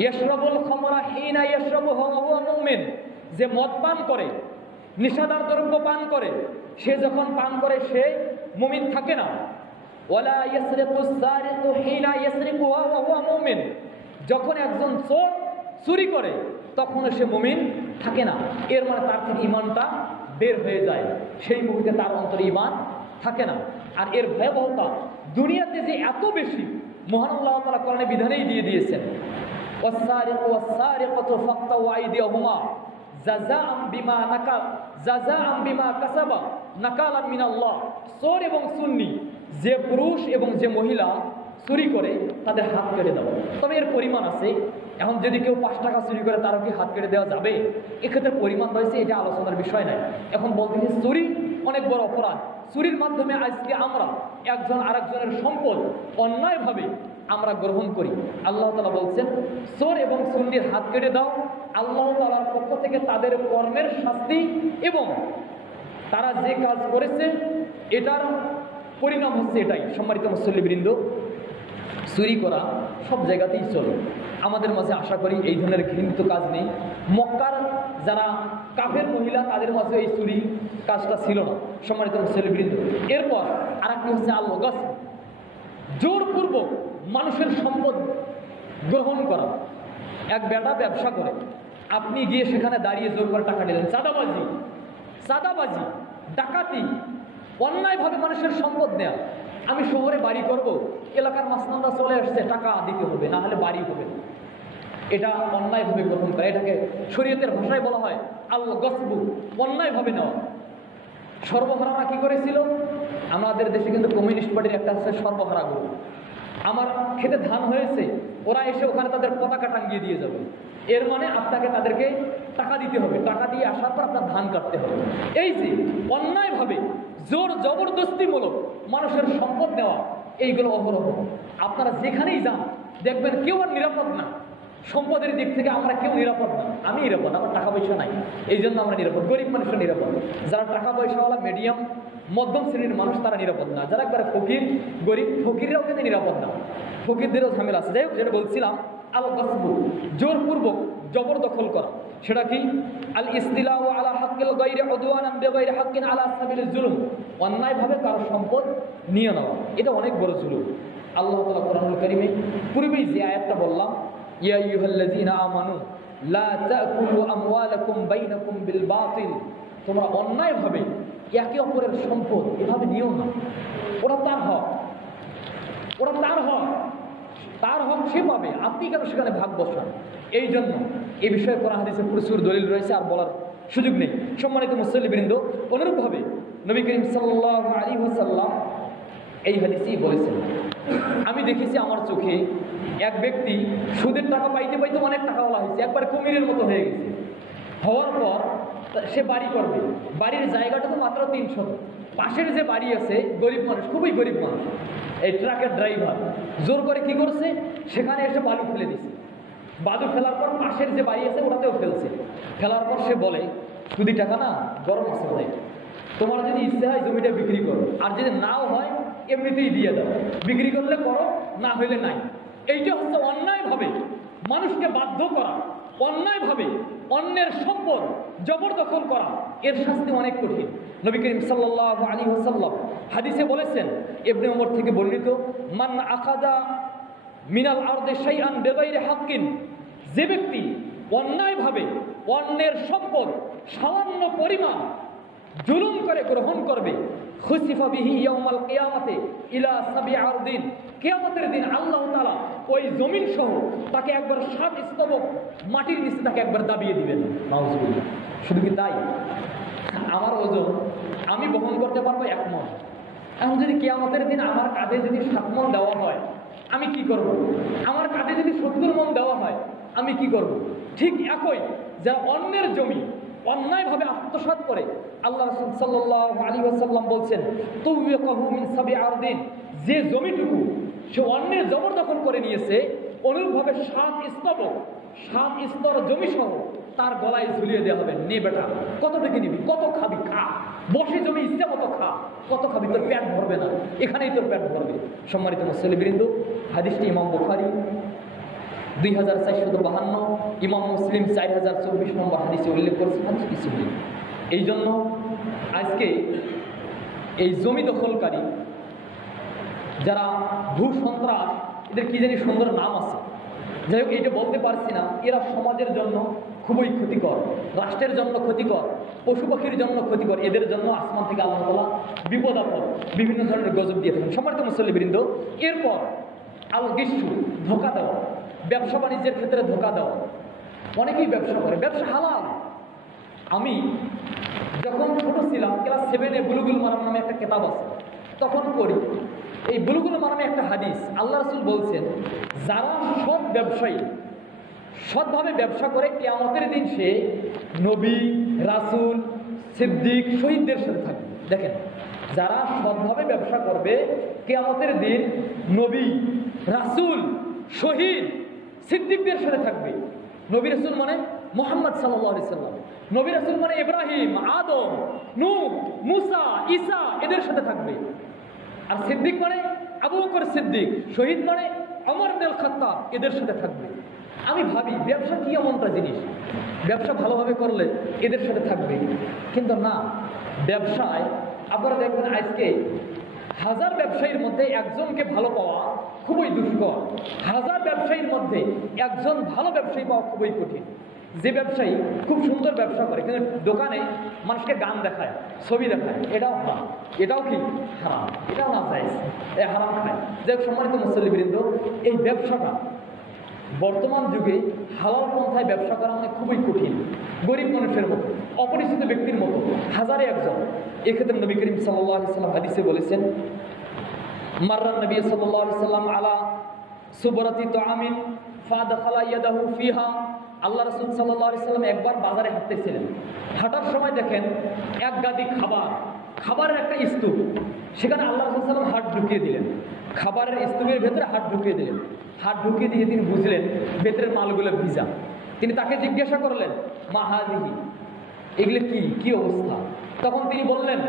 ইয়াশরাবুল খামরা হিনা ইয়াশরাবুহা ওয়া হুয়া মুমিন, যে মদ পান করে, নিশাদার দ্রব্য পান করে, সে যখন পান করে সে মুমিন থাকে না। ওয়ালা ইয়াসরিকুস সারিকু হিনা ইয়াসরিকুহা ওয়া হুয়া মুমিন, যখন একজন চোর চুরি করে তখন সে মুমিন থাকে না। এর মানে তার থেকে ঈমানটা বের হয়ে যায়, সেই মুহূর্তে তার অন্তরে ঈমান থাকে না। আর এর ভয়াবহতা দুনিয়াতে যে এত বেশি, মহান আল্লাহ তাআলা কোরআনে বিধানেই দিয়ে দিয়েছেন, ওয়াস-সারিকু ওয়াস-সারিকাতু ফাকতাউ আইদিয়াহুমা জাযাআম বিমা কাসাবা নাকালাম মিনাল্লাহ। চোর এবং সুন্নি, যে পুরুষ এবং যে মহিলা চুরি করে তাদের হাত কেটে দেওয়া। তবে এর পরিমাণ আছে। এখন যদি কেউ 5 টাকা চুরি করে তারও কি হাত কেটে দেওয়া যাবে? এক্ষেত্রে পরিমাণ রয়েছে, এটা আলোচনার বিষয় নয়। এখন বলতে চুরি অনেক বড় অপরাধ। চুরির মাধ্যমে আজকে আমরা একজন আরেকজনের সম্পদ অন্যায়ভাবে আমরা গ্রহণ করি। আল্লাহ তাআলা বলছেন চোর এবং সুন্নির হাত কেটে দাও, আল্লাহ তাআলার পক্ষ থেকে তাদের কর্মের শাস্তি এবং তারা যে কাজ করেছে এটার পরিণাম হচ্ছে এটাই। সম্মানিত মুসল্লিবৃন্দ, চুরি করা সব জায়গাতেই চলে। আমাদের মাঝে আশা করি এই ধরনের ঘৃণিত কাজ নেই। মক্কার যারা কাফের মহিলা তাদের মাঝে এই চুরি কাজটা ছিল না। সম্মানিত মুসল্লিবৃন্দ, এরপর আরেকটি হচ্ছে আল-গাসব, জোরপূর্বক মানুষের সম্পদ গ্রহণ করা। এক বেটা ব্যবসা করে, আপনি গিয়ে সেখানে দাঁড়িয়ে জোর করে টাকা নিলেন। চাঁদাবাজি, ডাকাতি, অন্যায়ভাবে মানুষের সম্পদ নেয়া। আমি শহরে বাড়ি করব, এলাকার মাসনাদা চলে আসছে, টাকা দিতে হবে, না হলে বাড়ি হবে না। এটা অন্যায়ভাবে গ্রহণ করে। এটাকে শরীয়তের ভাষায় বলা হয় আল-গাসবু, অন্যায়ভাবে নেওয়া। সর্বহারারা কি করেছিল? আমাদের দেশে কিন্তু কমিউনিস্ট পার্টির একটা আছে সর্বহারা গ্রুপ। আমার খেতে ধান হয়েছে, ওরা এসে ওখানে তাদের পতাকা টাঙ্গিয়ে দিয়ে যাবে। এর মানে আপনাকে তাদেরকে টাকা দিতে হবে, টাকা দিয়ে আসার পর আপনার ধান কাটতে হবে। এই যে অন্যায়ভাবে জোর জবরদস্তিমূলক মানুষের সম্পদ নেওয়া, এইগুলো অহরহ। আপনারা যেখানেই যান দেখবেন কেউ আর নিরাপদ না। সম্পদের দিক থেকে আমরা কেউ নিরাপদ না। আমি নিরাপদ, আমার টাকা পয়সা নাই, এই জন্য আমরা নিরাপদ। গরিব মানুষরা নিরাপদ। যারা টাকা পয়সাওয়ালা, মিডিয়াম, মধ্যম শ্রেণীর মানুষ তারা নিরাপদ না। যারা একবারে ফকির, গরিব, ফকিররাও কিন্তু নিরাপদ না, ফকিরদেরও ঝামেলা আছে। যাই হোক, যেটা বলছিলাম আল-গাসবু, জোরপূর্বক জবরদখল করা। সেটা কি? আল ইস্তিলাউ আলা হাক্কিল গায়রি উদওয়ানান বিগায়রি হাক্কিন আলা সাবিলিল জুলুম, অন্যায়ভাবে কারো সম্পদ নিয়ে নেওয়া। এটা অনেক বড় জুলুম। আল্লাহ তাআলা কোরআনুল কারীমে পূর্বেই যে আয়াতটা বললাম, ইয়া আইয়ুহাল্লাযীনা আমানু লা তাকুলু আমওয়ালাকুম বাইনাকুম বিল বাতিল, তোমরা অন্যায়ভাবে একে অপরের সম্পদ এভাবে নিও না। ওরা তার হক, তার হক সে পাবে, আপনি কেন সেখানে ভাগ বসান? এই জন্য এই বিষয়ে কোরআন হাদিসে প্রচুর দলিল রয়েছে, আর বলার সুযোগ নেই। সম্মানিত মুসল্লিবৃন্দ, অনুরূপভাবে নবী করিম সাল্লাল্লাহু আলাইহি ওয়াসাল্লাম এই হাদিসেই বলেছেন, আমি দেখেছি আমার চোখে এক ব্যক্তি সুদের টাকা পাইতে পাইতে অনেক টাকাওয়ালা হয়েছে, একবার কুমিরের মতো হয়ে গেছে। হওয়ার পর সে বাড়ি করবে, বাড়ির জায়গাটা তো মাত্র 300। পাশের যে বাড়ি আছে, গরিব মানুষ, খুবই গরিব মানুষ, এই ট্রাকের ড্রাইভার জোর করে কি করছে, সেখানে এসে বালু ফেলে দিছে। বালু ফেলার পর পাশের যে বাড়ি আছে ওটাতেও ফেলছে। ফেলার পর সে বলে, সুদি টাকা না, গরম আছে অনেক, তোমার যদি ইচ্ছে হয় জমিটা বিক্রি করো, আর যদি নাও হয় এমনিতেই দিয়ে দাও, বিক্রি করলে করো, না হইলে নাই। এইটা হচ্ছে অন্যায়ভাবে মানুষকে বাধ্য করা, অন্যায়ভাবে অন্যের সম্পদ জবরদখল করা। এর শাস্তি অনেক কঠিন। নবী করিম সাল্লাল্লাহু আলাইহি ওয়াসাল্লাম হাদিসে বলেছেন, ইবনে ওমর থেকে বর্ণিত, মান আখাযা মিনাল আরদি শাইআন বিগাইরি হাক্কিন, যে ব্যক্তি অন্যায়ভাবে অন্যের সম্পদ সামান্য পরিমাণ জুলুম করে গ্রহণ করবে, খুসিফা বিহি ইয়াউমাল কিয়ামাতে ইলা সাবি আরদিন, কিয়ামতের দিন আল্লাহ তাআলা ওই জমিন সহ তাকে একবার 7 স্তবক মাটির নিচে তাকে একবার দাবিয়ে দিবেন। নাউজুবিল্লাহ। শুধু কি তাই? আমার ওজন আমি বহন করতে পারবো 1 মণ। এখন যদি কিয়ামতের দিন আমার কাঁধে যদি 7 মণ দেওয়া হয়, আমি কি করব? আমার কাঁধে যদি 70 মণ দেওয়া হয়, আমি কি করব? ঠিক একই, যারা অন্যের জমি অন্যায়ভাবে আত্মসাৎ করে, আল্লাহ রাসূল সাল্লাল্লাহু আলাইহি ওয়াসাল্লাম বলছেন, তুওয়াকাহু মিন সাবি আরদিন, যে জমিটুকু সে অন্যের জবরদখল করে নিয়েছে, অনুরূপভাবে 7 স্তর জমি সহ তার গলায় ঝুলিয়ে দেওয়া হবে, নে বেটা কতটুকু নিবি, কত খাবি খা, বসে জমি ইচ্ছে মতো খা, কত খাবি, তোর পেট ভরবে না, এখানেই তোর পেট ভরবে। সম্মানিত মুসলিমবৃন্দ, হাদিসটি ইমাম বুখারী 2452, ইমাম মুসলিম 4024 নম্বর হাদিসে উল্লেখ করেছে। হাদিস কিছু নেই। এই জন্য আজকে এই জমি দখলকারী যারা ভূ সন্ত্রাস, এদের কি জানি সুন্দর নাম আছে, যাই হোক এটা বলতে পারছি না, এরা সমাজের জন্য খুবই ক্ষতিকর, রাষ্ট্রের জন্য ক্ষতিকর, পশু পাখির জন্য ক্ষতিকর। এদের জন্য আসমান থেকে আল্লাহ তাআলা বিপদ আপদ বিভিন্ন ধরনের গজব দিয়ে থাকেন। সম্মানিত মুসল্লিবৃন্দ, এরপর আল গিসু, ধোঁকা দেওয়া, ব্যবসা বাণিজ্যের ক্ষেত্রে ধোঁকা দেওয়া। অনেকেই ব্যবসা করে, ব্যবসা হালাল। আমি যখন ছোট ছিলাম, ক্লাস 7-এ বুলুগুল মারাম নামে একটা কিতাব আছে, তখন পড়ি এই বুলুগুল মারামে একটা হাদিস। আল্লাহ রাসূল বলছেন, যারা সৎ ব্যবসায়ী, সৎভাবে ব্যবসা করে, কিয়ামতের দিন সে নবী, রাসূল, সিদ্দিক, শহীদদের সাথে থাকবে। দেখেন, যারা সৎভাবে ব্যবসা করবে কিয়ামতের দিন নবী, রাসূল, শহীদ, সিদ্দিকদের সাথে থাকবে। নবী রাসূল মানে মুহাম্মদ সাল্লাল্লাহু আলাইহি সাল্লাম, নবী রাসূল মানে ইব্রাহিম, আদম, নূহ, মুসা, ঈসা, এদের সাথে থাকবে। আর সিদ্দিক মানে আবু বকর সিদ্দিক, শহীদ মানে ওমর ইবনে খাত্তাব, এদের সাথে থাকবে। আমি ভাবি ব্যবসা কি এমনটা জিনিস, ব্যবসা ভালোভাবে করলে এদের সাথে থাকবে, কিন্তু না। ব্যবসায় আপনারা দেখবেন আজকে হাজার ব্যবসায়ীর মধ্যে একজনকে ভালো পাওয়া খুবই দুষ্কর, হাজার ব্যবসায়ীর মধ্যে একজন ভালো ব্যবসায়ী পাওয়া খুবই কঠিন। যে ব্যবসায়ী খুব সুন্দর ব্যবসা করে কিন্তু দোকানে মানুষকে গান দেখায়, ছবি দেখায়, এটাও হারাম, এটাও কি হারাম, এটাও না জায়েজ, এ হারাম খায়। যাই হোক, সম্মানিত মুসল্লিবৃন্দ, এই ব্যবসাটা বর্তমান যুগে হালাল পন্থায় ব্যবসা করা মানে খুবই কঠিন। গরিব মানুষের মতো, অপরিচিত ব্যক্তির মতো, হাজারে একজন। এক্ষেত্রে নবী করিম সাল্লাল্লাহু আলাইহি সাল্লাম হাদিসে বলেছেন, মাররান নবী সাল্লাল্লাহু আলাইহি সাল্লাম আলা সুবরাতি তাআমিন ফাদখালা ইয়াদাহু ফিহা। আল্লাহ রাসূল সাল্লাল্লাহু আলাইহি সাল্লাম একবার বাজারে হাঁটতেছিলেন, হাঁটার সময় দেখেন এক গাদি খাবারের একটা স্তূপ, সেখানে আল্লাহ রাসূল সাল্লাল্লাহু আলাইহি সাল্লাম হাত ঢুকিয়ে দিলেন, খাবারের স্তূপের ভেতরে হাত ঢুকিয়ে দিলেন। হাত ঢুকিয়ে দিয়ে তিনি বুঝলেন ভেতরের মালগুলো ভিজা। তিনি তাকে জিজ্ঞাসা করলেন, মা হাযিহি, এগুলো কি অবস্থা? তখন তিনি বললেন,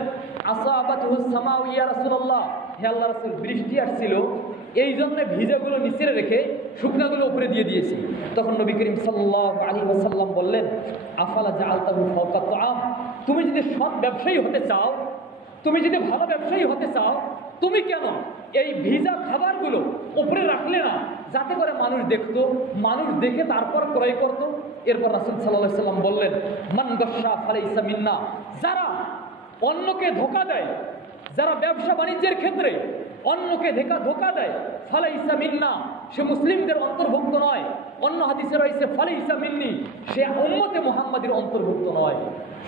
আসাবাতুহুস সামাউ ইয়া রাসূলুল্লাহ, হে আল্লাহ রাসূল, বৃষ্টি আসছিল, এই জন্য ভিজাগুলো নিচে রেখে শুকনাগুলো উপরে দিয়ে দিয়েছি। তখন নবী করিম সাল্লাল্লাহু আলাইহি ওয়াসাল্লাম বললেন, আফালা জাআলতাহু ফাওকা তাআম, তুমি যদি সৎ ব্যবসায়ী হতে চাও, তুমি যদি ভালো ব্যবসায়ী হতে চাও, তুমি কেন এই ভিজা খাবারগুলো উপরে রাখলে না, যাতে করে মানুষ দেখতো, মানুষ দেখে তারপর ক্রয় করতো। এরপর রাসূল সাল্লাল্লাহু আলাইহি ওয়াসাল্লাম বললেন, মান গাশা ফালাইসা মিন্না, যারা অন্যকে ধোঁকা দেয়, যারা ব্যবসা বাণিজ্যের ক্ষেত্রে অন্যকে ধোঁকা দেয়, ফালাইসা মিন্না, সে মুসলিমদের অন্তর্ভুক্ত নয়। অন্য হাদিসে রয়েছে ফালাইসা মিন্নি, সে উম্মতে মুহাম্মাদের অন্তর্ভুক্ত নয়।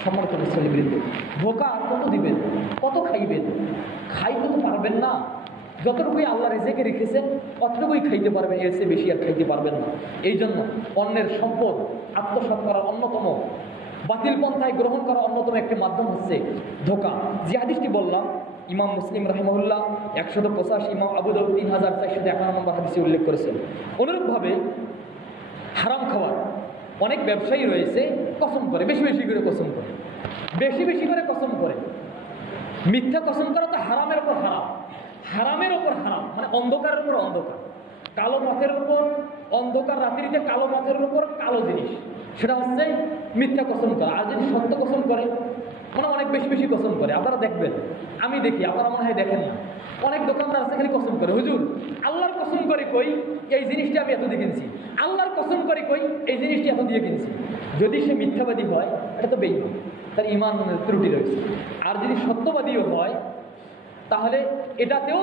সম্মানিত মুসলিমবৃন্দ, ধোঁকা কত দিবেন, কত খাইবেন? খাইতে তো পারবেন না, যতটুকুই আল্লাহ রিজিকে রেখেছেন অতটুকুই খাইতে পারবেন, এর চেয়ে বেশি আর খাইতে পারবেন না। এই জন্য অন্যের সম্পদ আত্মসাৎ করার অন্যতম, বাতিল পন্থায় গ্রহণ করার অন্যতম একটি মাধ্যম হচ্ছে ধোঁকা। যে হাদিসটি বললাম ইমাম মুসলিম রাহিমাহুল্লাহ 185, ইমাম আবু দাউদ 3451 নম্বর হাদিসে উল্লেখ করেছেন। অনুরূপভাবে হারাম খাওয়ার অনেক ব্যবসায়ী রয়েছে, কসম করে, বেশি বেশি করে কসম করে, বেশি বেশি করে কসম করে। মিথ্যা কসম করা তো হারামের ওপর হারাম, হারামের ওপর হারাম, মানে অন্ধকারের উপর অন্ধকার, কালো পথের উপর অন্ধকার, রাত্রিতে কালো পথের উপর কালো জিনিস, সেটা হচ্ছে মিথ্যা কসম করা। আর যদি সত্য কসম করে, মানে অনেক বেশি বেশি কসম করে, আপনারা দেখবেন, আমি দেখি, আপনারা মনে হয় দেখেন না, অনেক দোকানদার আছে খালি কসম করে, হুজুর আল্লাহর কসম করে কই এই জিনিসটি আমি এত দিয়ে কিনছি, আল্লাহর কসম করে কই এই জিনিসটি এত দিয়ে কিনছি। যদি সে মিথ্যাবাদী হয়, এটা তো বেঈমান, তার ঈমানের ত্রুটি রয়েছে। আর যদি সত্যবাদীও হয়, তাহলে এটাতেও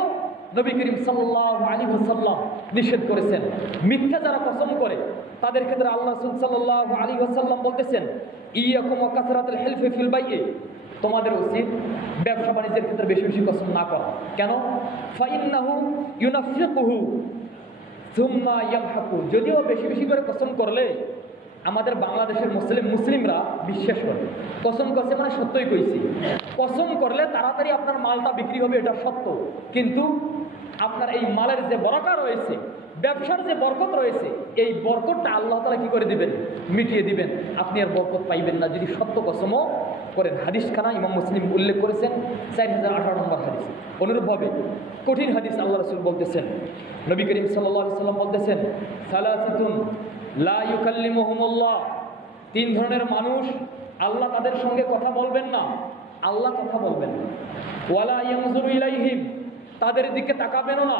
নবী করিম সাল্লাল্লাহু আলাইহি ওয়াসাল্লাম নিষেধ করেছেন। মিথ্যা যারা কসম করে তাদের ক্ষেত্রে আল্লাহ রাসূল সাল্লাল্লাহু আলাইহি ওয়াসাল্লাম বলতেছেন, ইয়াকুম ওয়া কাসরাতুল হিলফি ফিল বাই'i, তোমাদের উচিত ব্যবসা বাণিজ্যের ক্ষেত্রে বেশি বেশি কসম না করা। কেন? ফাইন্নাহু ইউনাফিকুহু সুম্মা ইয়ামহাকু, যদিও বেশি বেশি করে কসম করলে আমাদের বাংলাদেশের মুসলিমরা বিশ্বাস করে, কসম করছে মানে সত্যই কইছি, কসম করলে তাড়াতাড়ি আপনার মালটা বিক্রি হবে, এটা সত্য, কিন্তু আপনার এই মালের যে বরকত রয়েছে, ব্যবসার যে বরকত রয়েছে, এই বরকতটা আল্লাহ তাআলা কি করে দিবেন? মিটিয়ে দিবেন। আপনি আর বরকত পাইবেন না যদি সত্য কসমও করেন। হাদিসখানা ইমাম মুসলিম উল্লেখ করেছেন, 4018 নম্বর হাদিস। অনুরূপভাবে কঠিন হাদিস আল্লাহ রাসূল বলতেছেন, নবী করিম সাল্লাল্লাহু আলাইহি ওয়াসাল্লাম বলতেছেন, সালাসাতুন লা ইউকাল্লিমুহুমুল্লাহ, 3 ধরনের মানুষ আল্লাহ তাদের সঙ্গে কথা বলবেন না, আল্লাহ কথা বলবেন না। ওয়ালা ইয়ানজুরু ইলাইহিম, তাদের দিকে তাকাবেনও না।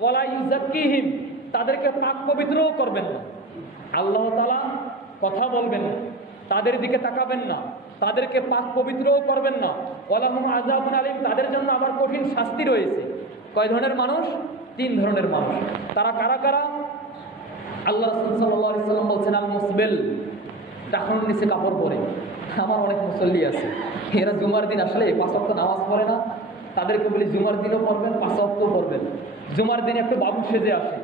ওয়ালা ইউযাক্কিহিম, তাদেরকে পাক পবিত্রও করবেন না। আল্লাহ তাআলা কথা বলবেন না, তাদের দিকে তাকাবেন না, তাদেরকে পাক পবিত্রও করবেন না। ওয়ালাহুম আযাবুন আলীম, তাদের জন্য আবার কঠিন শাস্তি রয়েছে। কয় ধরনের মানুষ? 3 ধরনের মানুষ। তারা কারা কারা? আল্লাহ রাসূল সাল্লাল্লাহু আলাইহি ওয়াসাল্লাম বলছেন, আল মুসবিল, টাকনুর নিচে কাপড় পরে। আমার অনেক মুসল্লি আছে, এরা জুমার দিন আসলে 5 ওয়াক্ত নামাজ পড়ে না। তাদেরকে বলি জুমার দিনও পড়বেন, 5 ওয়াক্তও পড়বেন। জুমার দিনে একটু বাবু সেজে আসে,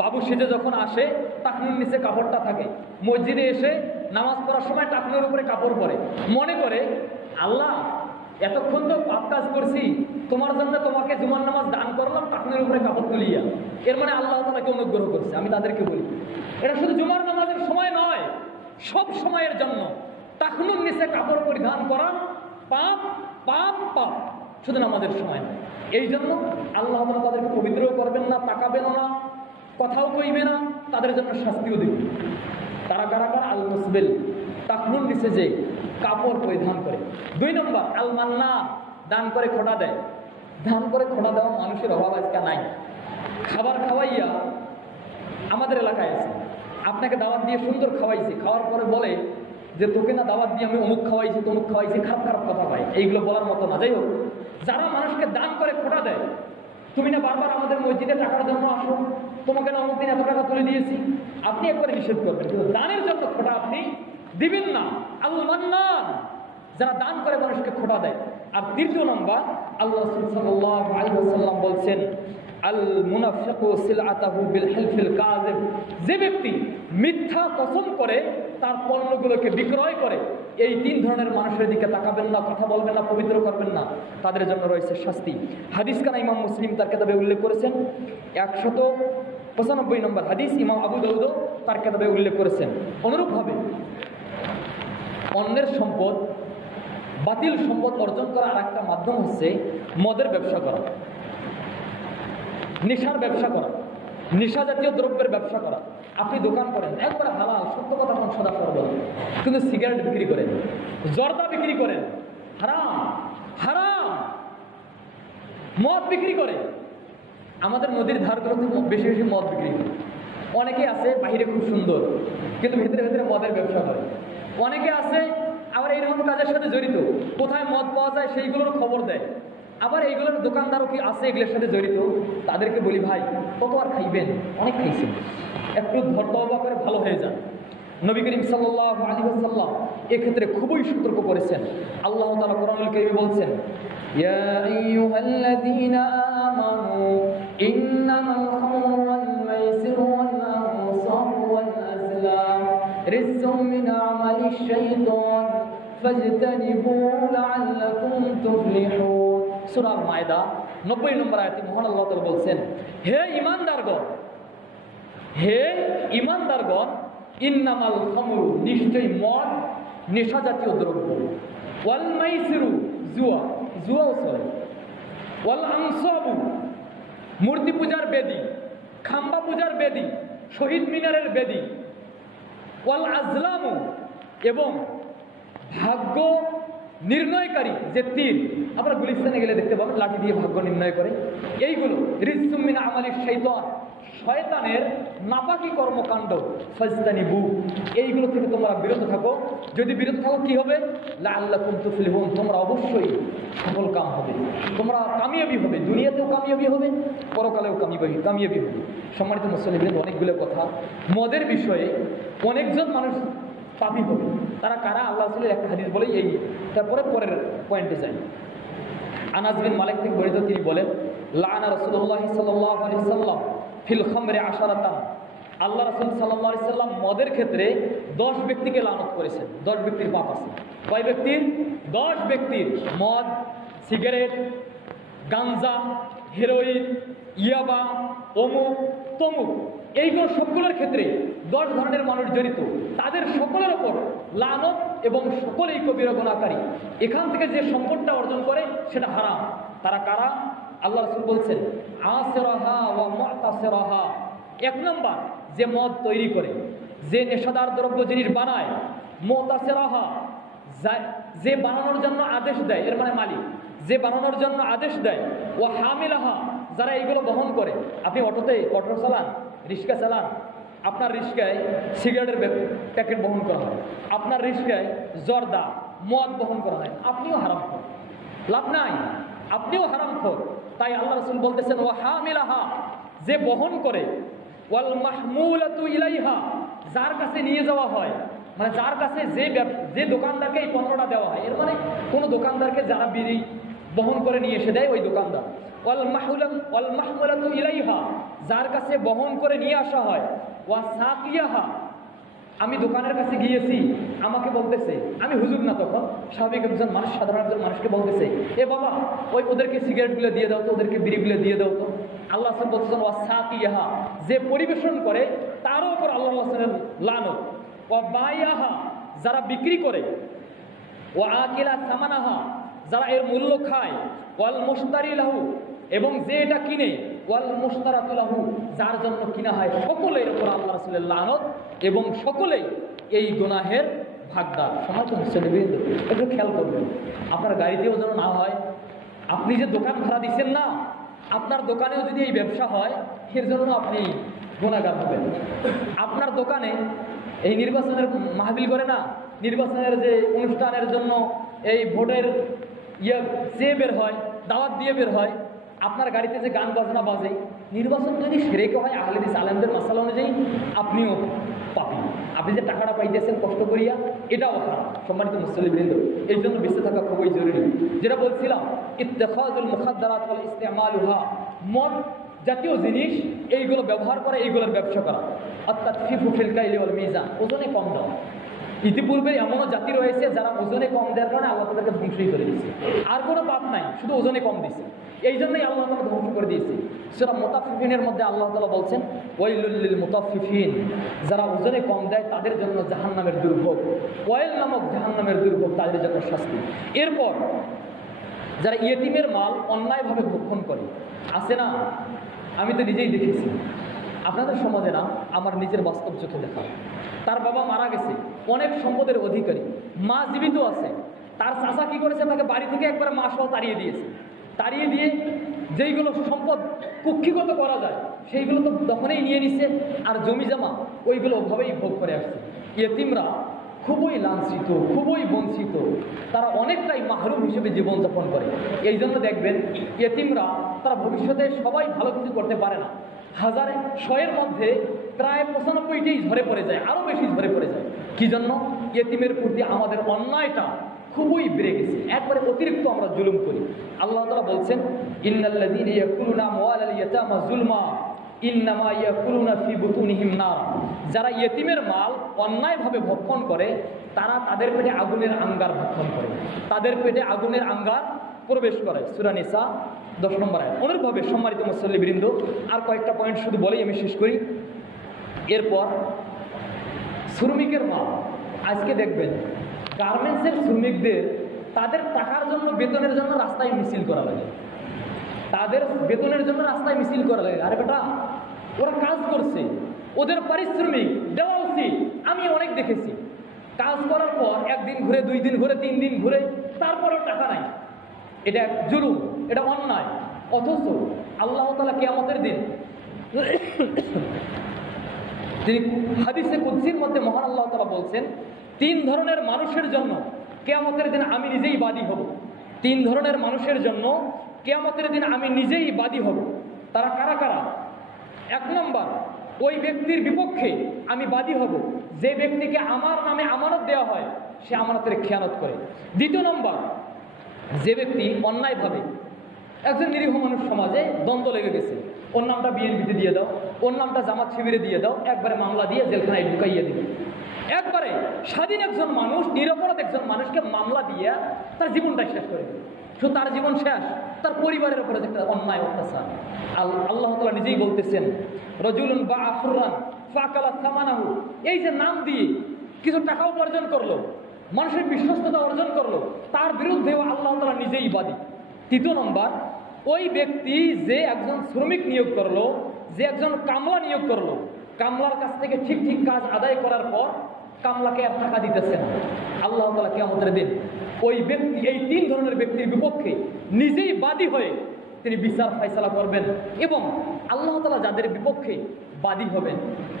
বাবু সেজে যখন আসে টাকনুর নিচে কাপড়টা থাকে। মসজিদে এসে নামাজ পড়ার সময় টাকনুর উপরে কাপড় পরে, মনে করে আল্লাহ এতক্ষণ তো পাপ কাজ করছি, তোমার জন্য তোমাকে জুমার নামাজ দান করলাম টাকনুর উপরে কাপড় তুলিয়া। এর মানে আল্লাহ তাআলাকে অনুগ্রহ করছে। আমি তাদেরকে বলি, এটা শুধু জুমার নামাজের সময় নয়, সব সময়ের জন্য টাকনুর নিচে কাপড় পরিধান করা পাপ, পাপ, পাপ, শুধু নামাজের সময় নয়। এই জন্য আল্লাহ তাআলা তাদেরকে পবিত্রও করবেন না, তাকাবেন না, কথাও কইবে না, তাদের জন্য শাস্তিও দেবে। তারা কারা কারা? আল মুসবিল, টাকনুর নিচে যে কাপড় পরিধান করে। 2 নম্বর আল মান্নান, দান করে খোটা দেয়। দান করে খোটা দেওয়া মানুষের অভাব আজকে নাই। খাবার খাওয়াইয়া, আমাদের এলাকায় আছে, আপনাকে দাওয়াত দিয়ে সুন্দর খাওয়াইছি, খাওয়ার পরে বলে যে তোকে না দাওয়াত দিয়ে আমি অমুক খাওয়াইছি, তমুক খাওয়াইছি, খারাপ খারাপ কথা পাই। এইগুলো বলার মতো না। যাই হোক, যারা মানুষকে দান করে খোটা দেয়, তুমি না বারবার আমাদের মসজিদে টাকার জন্য আসো, তোমাকে না অমুক দিন এত টাকা তুলে দিয়েছি, আপনি একবারে নিষেধ করবেন, কিন্তু দানের জন্য খোটা আপনি দিবেন না। আল মান্নান, যারা দান করে মানুষকে খোটা দেয়। আর 3 নম্বর আল্লাহ সাল্লাল্লাহু আলাইহি ওয়াসাল্লাম বলছেন, আল মুনাফিকু সিলআতাহু বিল হিলফিল কাযিব, যে ব্যক্তি মিথ্যা কসম করে তার পণ্যগুলোকে বিক্রয় করে, এই 3 ধরনের মানুষের দিকে তাকাবেন না, কথা বলবেন না, পবিত্র করবেন না, তাদের জন্য রয়েছে শাস্তি। হাদিসখানা ইমাম মুসলিম তার কিতাবে উল্লেখ করেছেন, 195 নম্বর হাদিস। ইমাম আবু দাউদ তার কিতাবে উল্লেখ করেছেন। অনুরূপভাবে অন্যের সম্পদ, বাতিল সম্পদ অর্জন করার আরেকটা মাধ্যম হচ্ছে মদের ব্যবসা করা, নেশার ব্যবসা করা, নেশা জাতীয় দ্রব্যের ব্যবসা করা। আপনি দোকান করেন, একবারে হালাল, সত্য কথা কোন সদা সর্বদা, কিন্তু সিগারেট বিক্রি করেন, জর্দা বিক্রি করেন, হারাম হারাম, মদ বিক্রি করে। আমাদের নদীর ধারগুলোতে বেশি বেশি মদ বিক্রি করে। অনেকে আছে বাইরে খুব সুন্দর, কিন্তু ভেতরে ভেতরে মদের ব্যবসা করে। অনেকে আছে আবার এইরকম কাজের সাথে জড়িত, কোথায় মদ পাওয়া যায় সেইগুলোর খবর দেয়। আবার এইগুলোর দোকানদারও কি আছে এগুলোর সাথে জড়িত। তাদেরকে বলি, ভাই কত আর খাইবেন, অনেক খাইছেন, একটু তওবা করে ভালো হয়ে যান। নবী করিম সাল্লাল্লাহু আলাইহি ওয়াসাল্লাম এক্ষেত্রে খুবই সতর্ক করেছেন। আল্লাহ তাআলা কোরআনুল কারীমে বলছেন, ইয়া আইয়ুহাল্লাযীনা আমানু ইন্নামাল খামরু ওয়াল মাইসিরু ওয়াল আনসাবু ওয়াল আজলাম রিজসুম মিন আমালিশ শাইতান ফাজতানিবুহু লাআল্লাকুম তুফলিহুন। সূরা আল-মায়েদা 90 নম্বর আয়াতে মহান আল্লাহ তাআলা বলছেন, হে ঈমানদারগণ, হে ঈমানদারগণ, ইন্নামাল খামরু, নিশ্চয়ই মদ, নেশা জাতীয় দ্রব্য, ওয়াল মাইসিরু, জুয়া, জুয়াও চলে, ওয়াল আনসাবু, মূর্তি পূজার বেদি, খাম্বা পূজার বেদি, শহীদ মিনারের বেদি, ওয়াল আজলামু, এবং ভাগ্য নির্ণয়কারী যে তীর, আমরা গুলিস্তানে গেলে দেখতে পাবেন লাঠি দিয়ে ভাগ্য নির্ণয় করে। এইগুলো রিজসুম মিন আমালিশ শাইতান, শয়তানের নাপাকি কর্মকাণ্ড, ফাজতানিবু, এইগুলো থেকে তোমরা বিরত থাকো। যদি বিরত থাকো কি হবে? লাআল্লাকুম তুফলিহুন, তোমরা অবশ্যই সফল কাম হবে, তোমরা কামিয়াবি হবে, দুনিয়াতেও কামিয়াবি হবে, পরকালেও কামিয়াবি হবে। সম্মানিত মুসলিমদের অনেকগুলো কথা মদের বিষয়ে, অনেকজন মানুষ পাপী হবে। তারা কারা? আল্লাহ রাসূলের একটা হাদিস বলে এই, তারপরে পরের পয়েন্টে যাই। আনাস বিন মালিক থেকে বর্ণিত, তিনি বলেন, লাআনা রাসূলুল্লাহ সাল্লাল্লাহু আলাইহি ওয়াসাল্লাম ফিল খামরি আশারাতান, আল্লাহ রাসূল সাল্লাল্লাহু আলাইহি ওয়াসাল্লাম মদের ক্ষেত্রে 10 ব্যক্তিকে লানত করেছেন। 10 ব্যক্তির পাপ আছে। কয় ব্যক্তির? 10 ব্যক্তির। মদ, সিগারেট, গাঞ্জা, হেরোইন, ইয়াবা, অমুক তমুক, এইগুলো সবগুলোর ক্ষেত্রে 10 ধরনের মানুষ জড়িত, তাদের সকলের ওপর লানত এবং সকলেই কবিরা গুনাহকারী। এখান থেকে যে সম্পদটা অর্জন করে সেটা হারাম। তারা কারা? আল্লাহ রাসূল বলছেন আসিরাহা ওয়া মুতাসিরাহা। 1 নম্বর, যে মদ তৈরি করে, যে নেশাদার দ্রব্য জিনিস বানায়। মুতাসিরাহা, যে বানানোর জন্য আদেশ দেয়, এর মানে মালিক, যে বানানোর জন্য আদেশ দেয়। ও হামিলাহা, যারা এইগুলো বহন করে। আপনি অটো চালান, রিক্সা চালান, আপনার রিক্সায় সিগারেটের প্যাকেট বহন করা হয়, আপনার রিক্সায় জর্দা মদ বহন করা হয়, আপনিও হারামখোর। লাভ নাই, আপনিও হারামখোর। তাই আল্লাহ রাসূল বলতেছেন ও হামিলাহা, যে বহন করে। ওয়াল মাহমুলাতু ইলাইহা, যার কাছে নিয়ে যাওয়া হয়, মানে যার কাছে যে দোকানদারকে এই পণ্যটা দেওয়া হয়, এর মানে কোনো দোকানদারকে যারা বিড়ি বহন করে নিয়ে এসে দেয় ওই দোকানদার। ওয়াল মাহমুলাতু ইলাইহা, যার কাছে বহন করে নিয়ে আসা হয়। ওয়া সাকিয়াহা, আমি দোকানের কাছে গিয়েছি, আমাকে বলতেছে, আমি হুজুর না তখন, স্বাভাবিক একজন মানুষ, সাধারণ একজন মানুষকে বলতেছে, এ বাবা ওদেরকে সিগারেটগুলো দিয়ে দাও তো, ওদেরকে বিড়িগুলো দিয়ে দাও তো। আল্লাহ রাসূল বলতেছেন ওয়া সাকিয়াহা, যে পরিবেশন করে তারও উপর আল্লাহ রাসূলের লানত। ওয়া বাইয়াহা, যারা বিক্রি করে। ওয়া আকিলা সামানাহা, যারা এর মূল্য খায়। ওয়াল মুশতারি লাহু, এবং যে এটা কিনে। ওয়াল মুশতারাতু লাহু, যার জন্য কিনা হয়। সকলের উপর আল্লাহ রাসূলের লানত এবং সকলেই এই গুনাহের ভাগদার। সমাজ মুসলিমবৃন্দ, একটু খেয়াল করবেন, আপনার গাড়িতেও যেন না হয়। আপনি যে দোকান ভাড়া দিচ্ছেন না, আপনার দোকানেও যদি এই ব্যবসা হয়, এর জন্য আপনি গুনাহগার হবেন। আপনার দোকানে এই নির্বাচনের মাহফিল করে না, নির্বাচনের যে অনুষ্ঠানের জন্য এই ভোটের চেয়ে বের হয়, দাওয়াত দিয়ে বের হয়, আপনার গাড়িতে যে গান বাজনা বাজে, নির্বাচন যদি সেরেকে হয় আহলে হাদিস আলেমদের মাসালা অনুযায়ী, আপনিও পাপি। আপনি যে টাকাটা পাইতেছেন কষ্ট করিয়া, এটাও খারাপ। সম্মানিত মুসলিমবৃন্দ, এই জন্য বেঁচে থাকা খুবই জরুরি। যেটা বলছিলাম, ইত্তেখাযুল মুখাদ্দারাত ওয়াল ইস্তেমালুহা, মদ জাতীয় জিনিস এইগুলো ব্যবহার করে, এইগুলোর ব্যবসা করা। অর্থাৎ ফিফু ফিল কাইলি ওয়াল মিজান, ওজনে কম দেওয়া। ইতিপূর্বে এমনও জাতি রয়েছে যারা ওজনে কম দেওয়ার কারণে আল্লাহ তাদেরকে ধ্বংসই করে দিয়েছে। আর কোনো পাপ নাই, শুধু ওজনে কম দিয়েছে, এই জন্যই আল্লাহ তাআলা ধ্বংস করে দিয়েছে। সূরা মুতাফফিফিনের মধ্যে আল্লাহ তাআলা বলছেন ওয়াইলুল লিল মুতাফফিফিন, যারা ওজনে কম দেয় তাদের জন্য জাহান্নামের দুর্ভোগ। ওয়াইল নামক জাহান্নামের দুর্ভোগ, তাদের জন্য শাস্তি। এরপর যারা ইয়েতিমের মাল অন্যায়ভাবে ভক্ষণ করে, আছে না? আমি তো নিজেই দেখেছি, আপনাদের সমাজে না, আমার নিজের বাস্তব চোখে দেখা। তার বাবা মারা গেছে, অনেক সম্পদের অধিকারী, মা জীবিত আছে। তার চাচা কি করেছে, তাকে বাড়ি থেকে একবার মা সহ তাড়িয়ে দিয়েছে। তাড়িয়ে দিয়ে যেইগুলো সম্পদ কুক্ষিগত করা যায় সেইগুলো তো তখনই নিয়ে নিছে, আর জমি জমা ওইগুলো ওভাবেই ভোগ করে আসছে। ইয়েতিমরা খুবই লাঞ্ছিত, খুবই বঞ্চিত, তারা অনেকটাই মাহরুম হিসেবে জীবনযাপন করে। এই জন্য দেখবেন ইয়েতিমরা তারা ভবিষ্যতে সবাই ভালো কিছু করতে পারে না। 1,100-এর মধ্যে প্রায় 95টাই ঝরে পড়ে যায়, আরও বেশি ঝরে পড়ে যায়। কি জন্য? ইয়েতিমের প্রতি আমাদের অন্যায়টা খুবই বেড়ে গেছে, একবারে অতিরিক্ত আমরা জুলুম করি। আল্লাহ তাআলা বলছেন ইন্নাল্লাযীনা ইয়াকুলুনা আমওয়ালাল ইয়াতামা যুলমা ইন্নামা ইয়াকুলুনা ফি বুতুনিহিম নার, যারা ইয়েতিমের মাল অন্যায়ভাবে ভক্ষণ করে তারা তাদের পেটে আগুনের আঙ্গার ভক্ষণ করে, তাদের পেটে আগুনের আঙ্গার প্রবেশ করে। সূরা নিসা 10 নম্বর আয়াত। অনুরূপভাবে সম্মানিত মুসল্লিবৃন্দ, আর কয়েকটা পয়েন্ট শুধু বলেই আমি শেষ করি। এরপর শ্রমিকের মাল, আজকে দেখবেন গার্মেন্টসের শ্রমিকদের তাদের টাকার জন্য, বেতনের জন্য রাস্তায় মিছিল করা লাগে, তাদের বেতনের জন্য রাস্তায় মিছিল করা লাগে। আরে বেটা, ওরা কাজ করছে, ওদের পারিশ্রমিক দেওয়া উচিত। আমি অনেক দেখেছি কাজ করার পর 1 দিন ঘুরে, 2 দিন ঘুরে, 3 দিন ঘুরে, তারপরেও টাকা নাই। এটা জুলুম, এটা অন্যায়। অথচ আল্লাহ তাআলা কিয়ামতের দিন তিনি হাদিসে কুদসির মধ্যে মহান আল্লাহ তাআলা বলছেন 3 ধরনের মানুষের জন্য কিয়ামতের দিন আমি নিজেই বাদী হব। 3 ধরনের মানুষের জন্য কিয়ামতের দিন আমি নিজেই বাদী হব। তারা কারা কারা? 1 নম্বর, ওই ব্যক্তির বিপক্ষে আমি বাদী হব যে ব্যক্তিকে আমার নামে আমানত দেওয়া হয়, সে আমানতের খেয়ানত করে। 2 নম্বর, যে ব্যক্তি অন্যায়ভাবে, একজন নিরীহ মানুষ সমাজে দ্বন্দ্ব লেগে গেছে, ওর নামটা বিএনপিতে দিয়ে দাও, ওর নামটা জামাত শিবিরে দিয়ে দাও, একবারে মামলা দিয়ে জেলখানায় ঢুকাইয়ে দিবে। একবারে স্বাধীন একজন মানুষ, নিরপরাধ একজন মানুষকে মামলা দিয়ে তার জীবনটা শেষ করে দেবে। শুধু তার জীবন শেষ, তার পরিবারের উপরে একটা অন্যায় অত্যাচার। আল্লাহ তাআলা নিজেই বলতেছেন, রজুলুন বাআ হুররান ফাকালা সামানাহু, এই যে নাম দিয়ে কিছু টাকা উপার্জন করলো, মানুষের বিশ্বস্ততা অর্জন করলো, তার বিরুদ্ধেও আল্লাহ তাআলা নিজেই বাদী। তৃতীয় নম্বর, ওই ব্যক্তি যে একজন শ্রমিক নিয়োগ করলো, যে একজন কামলা নিয়োগ করলো, কামলার কাছ থেকে ঠিক ঠিক কাজ আদায় করার পর কামলাকে আর টাকা দিতেছে না, আল্লাহ তাআলা কিয়ামতের দিন ওই ব্যক্তি, এই তিন ধরনের ব্যক্তির বিপক্ষে নিজেই বাদী হয়ে তিনি বিচার ফায়সালা করবেন এবং আল্লাহ তাআলা যাদের বিপক্ষে বাদী হবেন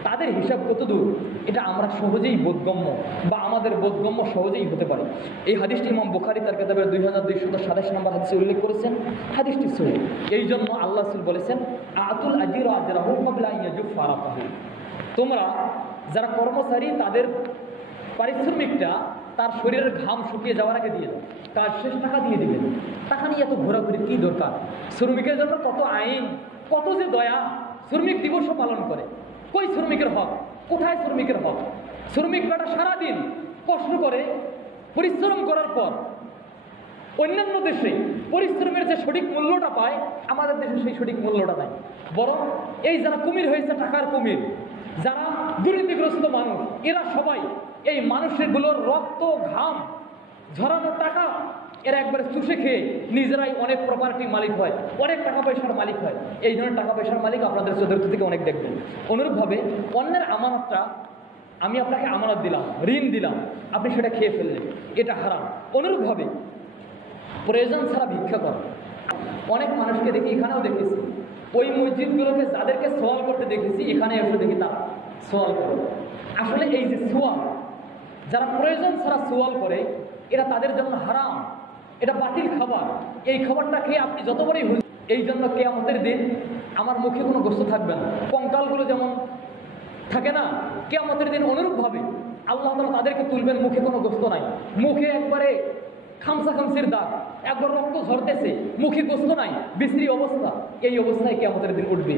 তাদের হিসাব কতদূর এটা আমরা সহজেই বোধগম্য বা আমাদের বোধগম্য সহজেই হতে পারে। এই হাদিসটি ইমাম বুখারী তার কিতাবের 2227 নম্বর হাদিসে উল্লেখ করেছেন। হাদিসটি সহিহ। এই জন্য আল্লাহ রাসূল বলেছেন, আতুল আজির আজরাহু ক্বাবলা আন ইয়াজুফা রাকাহু, তোমরা যারা কর্মচারী তাদের পারিশ্রমিকটা তার শরীরের ঘাম শুকিয়ে যাওয়ার আগে দিয়ে দাও, কাজ শেষ টাকা দিয়ে দিবেন। টাকা নিয়ে এত ঘোরাঘুরি কী দরকার? শ্রমিকের জন্য কত আইন, কত যে দয়া। শ্রমিক দিবসও পালন করে, কই শ্রমিকের হক? কোথায় শ্রমিকের হক? শ্রমিক বেটা সারাদিন কষ্ট করে পরিশ্রম করার পর অন্যান্য দেশে পরিশ্রমের যে সঠিক মূল্যটা পায়, আমাদের দেশে সেই সঠিক মূল্যটা নাই। বরং এই যারা কুমির হয়েছে, টাকার কুমির, যারা দুর্নীতিগ্রস্ত মানুষ, এরা সবাই এই মানুষগুলোর রক্ত ঘাম ঝরানো টাকা এরা একবারে চুষে খেয়ে নিজেরাই অনেক প্রপার্টির মালিক হয়, অনেক টাকা পয়সার মালিক হয়। এই ধরনের টাকা পয়সার মালিক আপনাদের চতুর্থ থেকে অনেক দেখবেন। অনুরূপভাবে অন্যের আমানতটা আমি আপনাকে আমানত দিলাম, ঋণ দিলাম, আপনি সেটা খেয়ে ফেললেন, এটা হারাম। অনুরূপভাবে প্রয়োজন ছাড়া ভিক্ষা করা, অনেক মানুষকে দেখি, এখানেও দেখেছি, ওই মসজিদগুলোকে যাদেরকে সোয়াল করতে দেখেছি, এখানে এসে দেখি তারা সোয়াল করে। আসলে এই যে সোয়াল, যারা প্রয়োজন ছাড়া সোয়াল করে, এটা তাদের জন্য হারাম, এটা বাতিল খাবার। এই খাবারটা খেয়ে আপনি যতবারই এই জন্য কিয়ামতের দিন আমার মুখে কোনো গোশত থাকবে না, কঙ্কালগুলো যেমন থাকে না, কিয়ামতের দিন অনুরূপভাবে আল্লাহ তাআলা তাদেরকে তুলবেন, মুখে কোনো গোশত নাই, মুখে একবারে খামসা খামসির দাগ, একবার রক্ত ঝরতেছে, মুখে গোশত নাই, বিশ্রী অবস্থা। এই অবস্থায় কিয়ামতের দিন উঠবে।